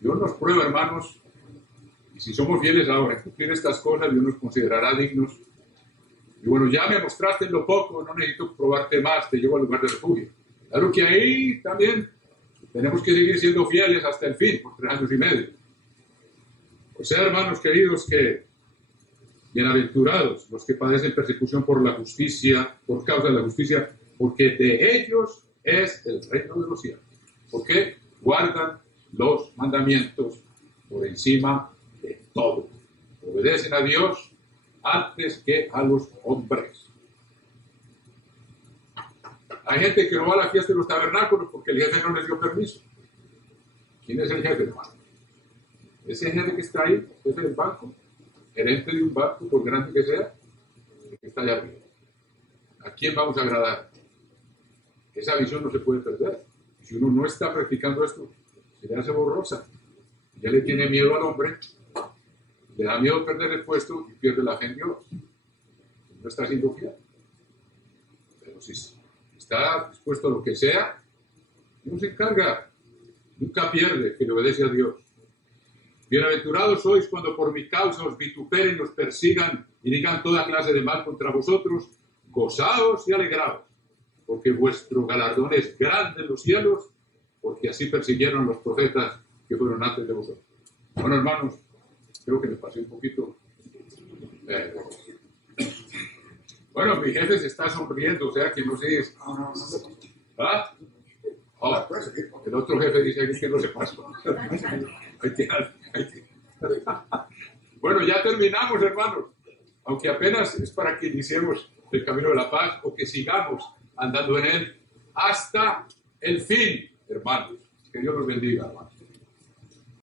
Dios nos prueba, hermanos, y si somos fieles ahora en cumplir estas cosas, Dios nos considerará dignos. Y bueno, ya me mostraste lo poco, no necesito probarte más, te llevo al lugar de refugio. Claro que ahí también tenemos que seguir siendo fieles hasta el fin, por 3 años y medio. O sea, hermanos queridos, que bienaventurados los que padecen persecución por la justicia, por causa de la justicia, porque de ellos es el reino de los cielos. Porque guardan los mandamientos por encima de todo. Obedecen a Dios antes que a los hombres. Hay gente que no va a la fiesta de los tabernáculos porque el jefe no les dio permiso. ¿Quién es el jefe, hermano? Ese jefe que está ahí, jefe del banco, gerente de un banco, por grande que sea, el que está allá arriba. ¿A quién vamos a agradar? Esa visión no se puede perder. Si uno no está practicando esto, se le hace borrosa. Ya le tiene miedo al hombre, le da miedo perder el puesto y pierde la fe en Dios. No está siendo fiel. Pero si está dispuesto a lo que sea, Dios se encarga. Nunca pierde que le obedece a Dios. Bienaventurados sois cuando por mi causa os vituperen y os persigan y digan toda clase de mal contra vosotros. Gozaos y alegraos, porque vuestro galardón es grande en los cielos, porque así persiguieron los profetas que fueron antes de vosotros. Bueno, hermanos, creo que me pasé un poquito. Bueno, mi jefe se está sonriendo, o sea que no sé. No. ¿Ah? Oh, Puede seguir. el otro jefe dice aquí que no se pasó. Bueno, ya terminamos, hermanos. Aunque apenas es para que iniciemos el camino de la paz o que sigamos andando en él hasta el fin, hermanos. Que Dios los bendiga, hermanos.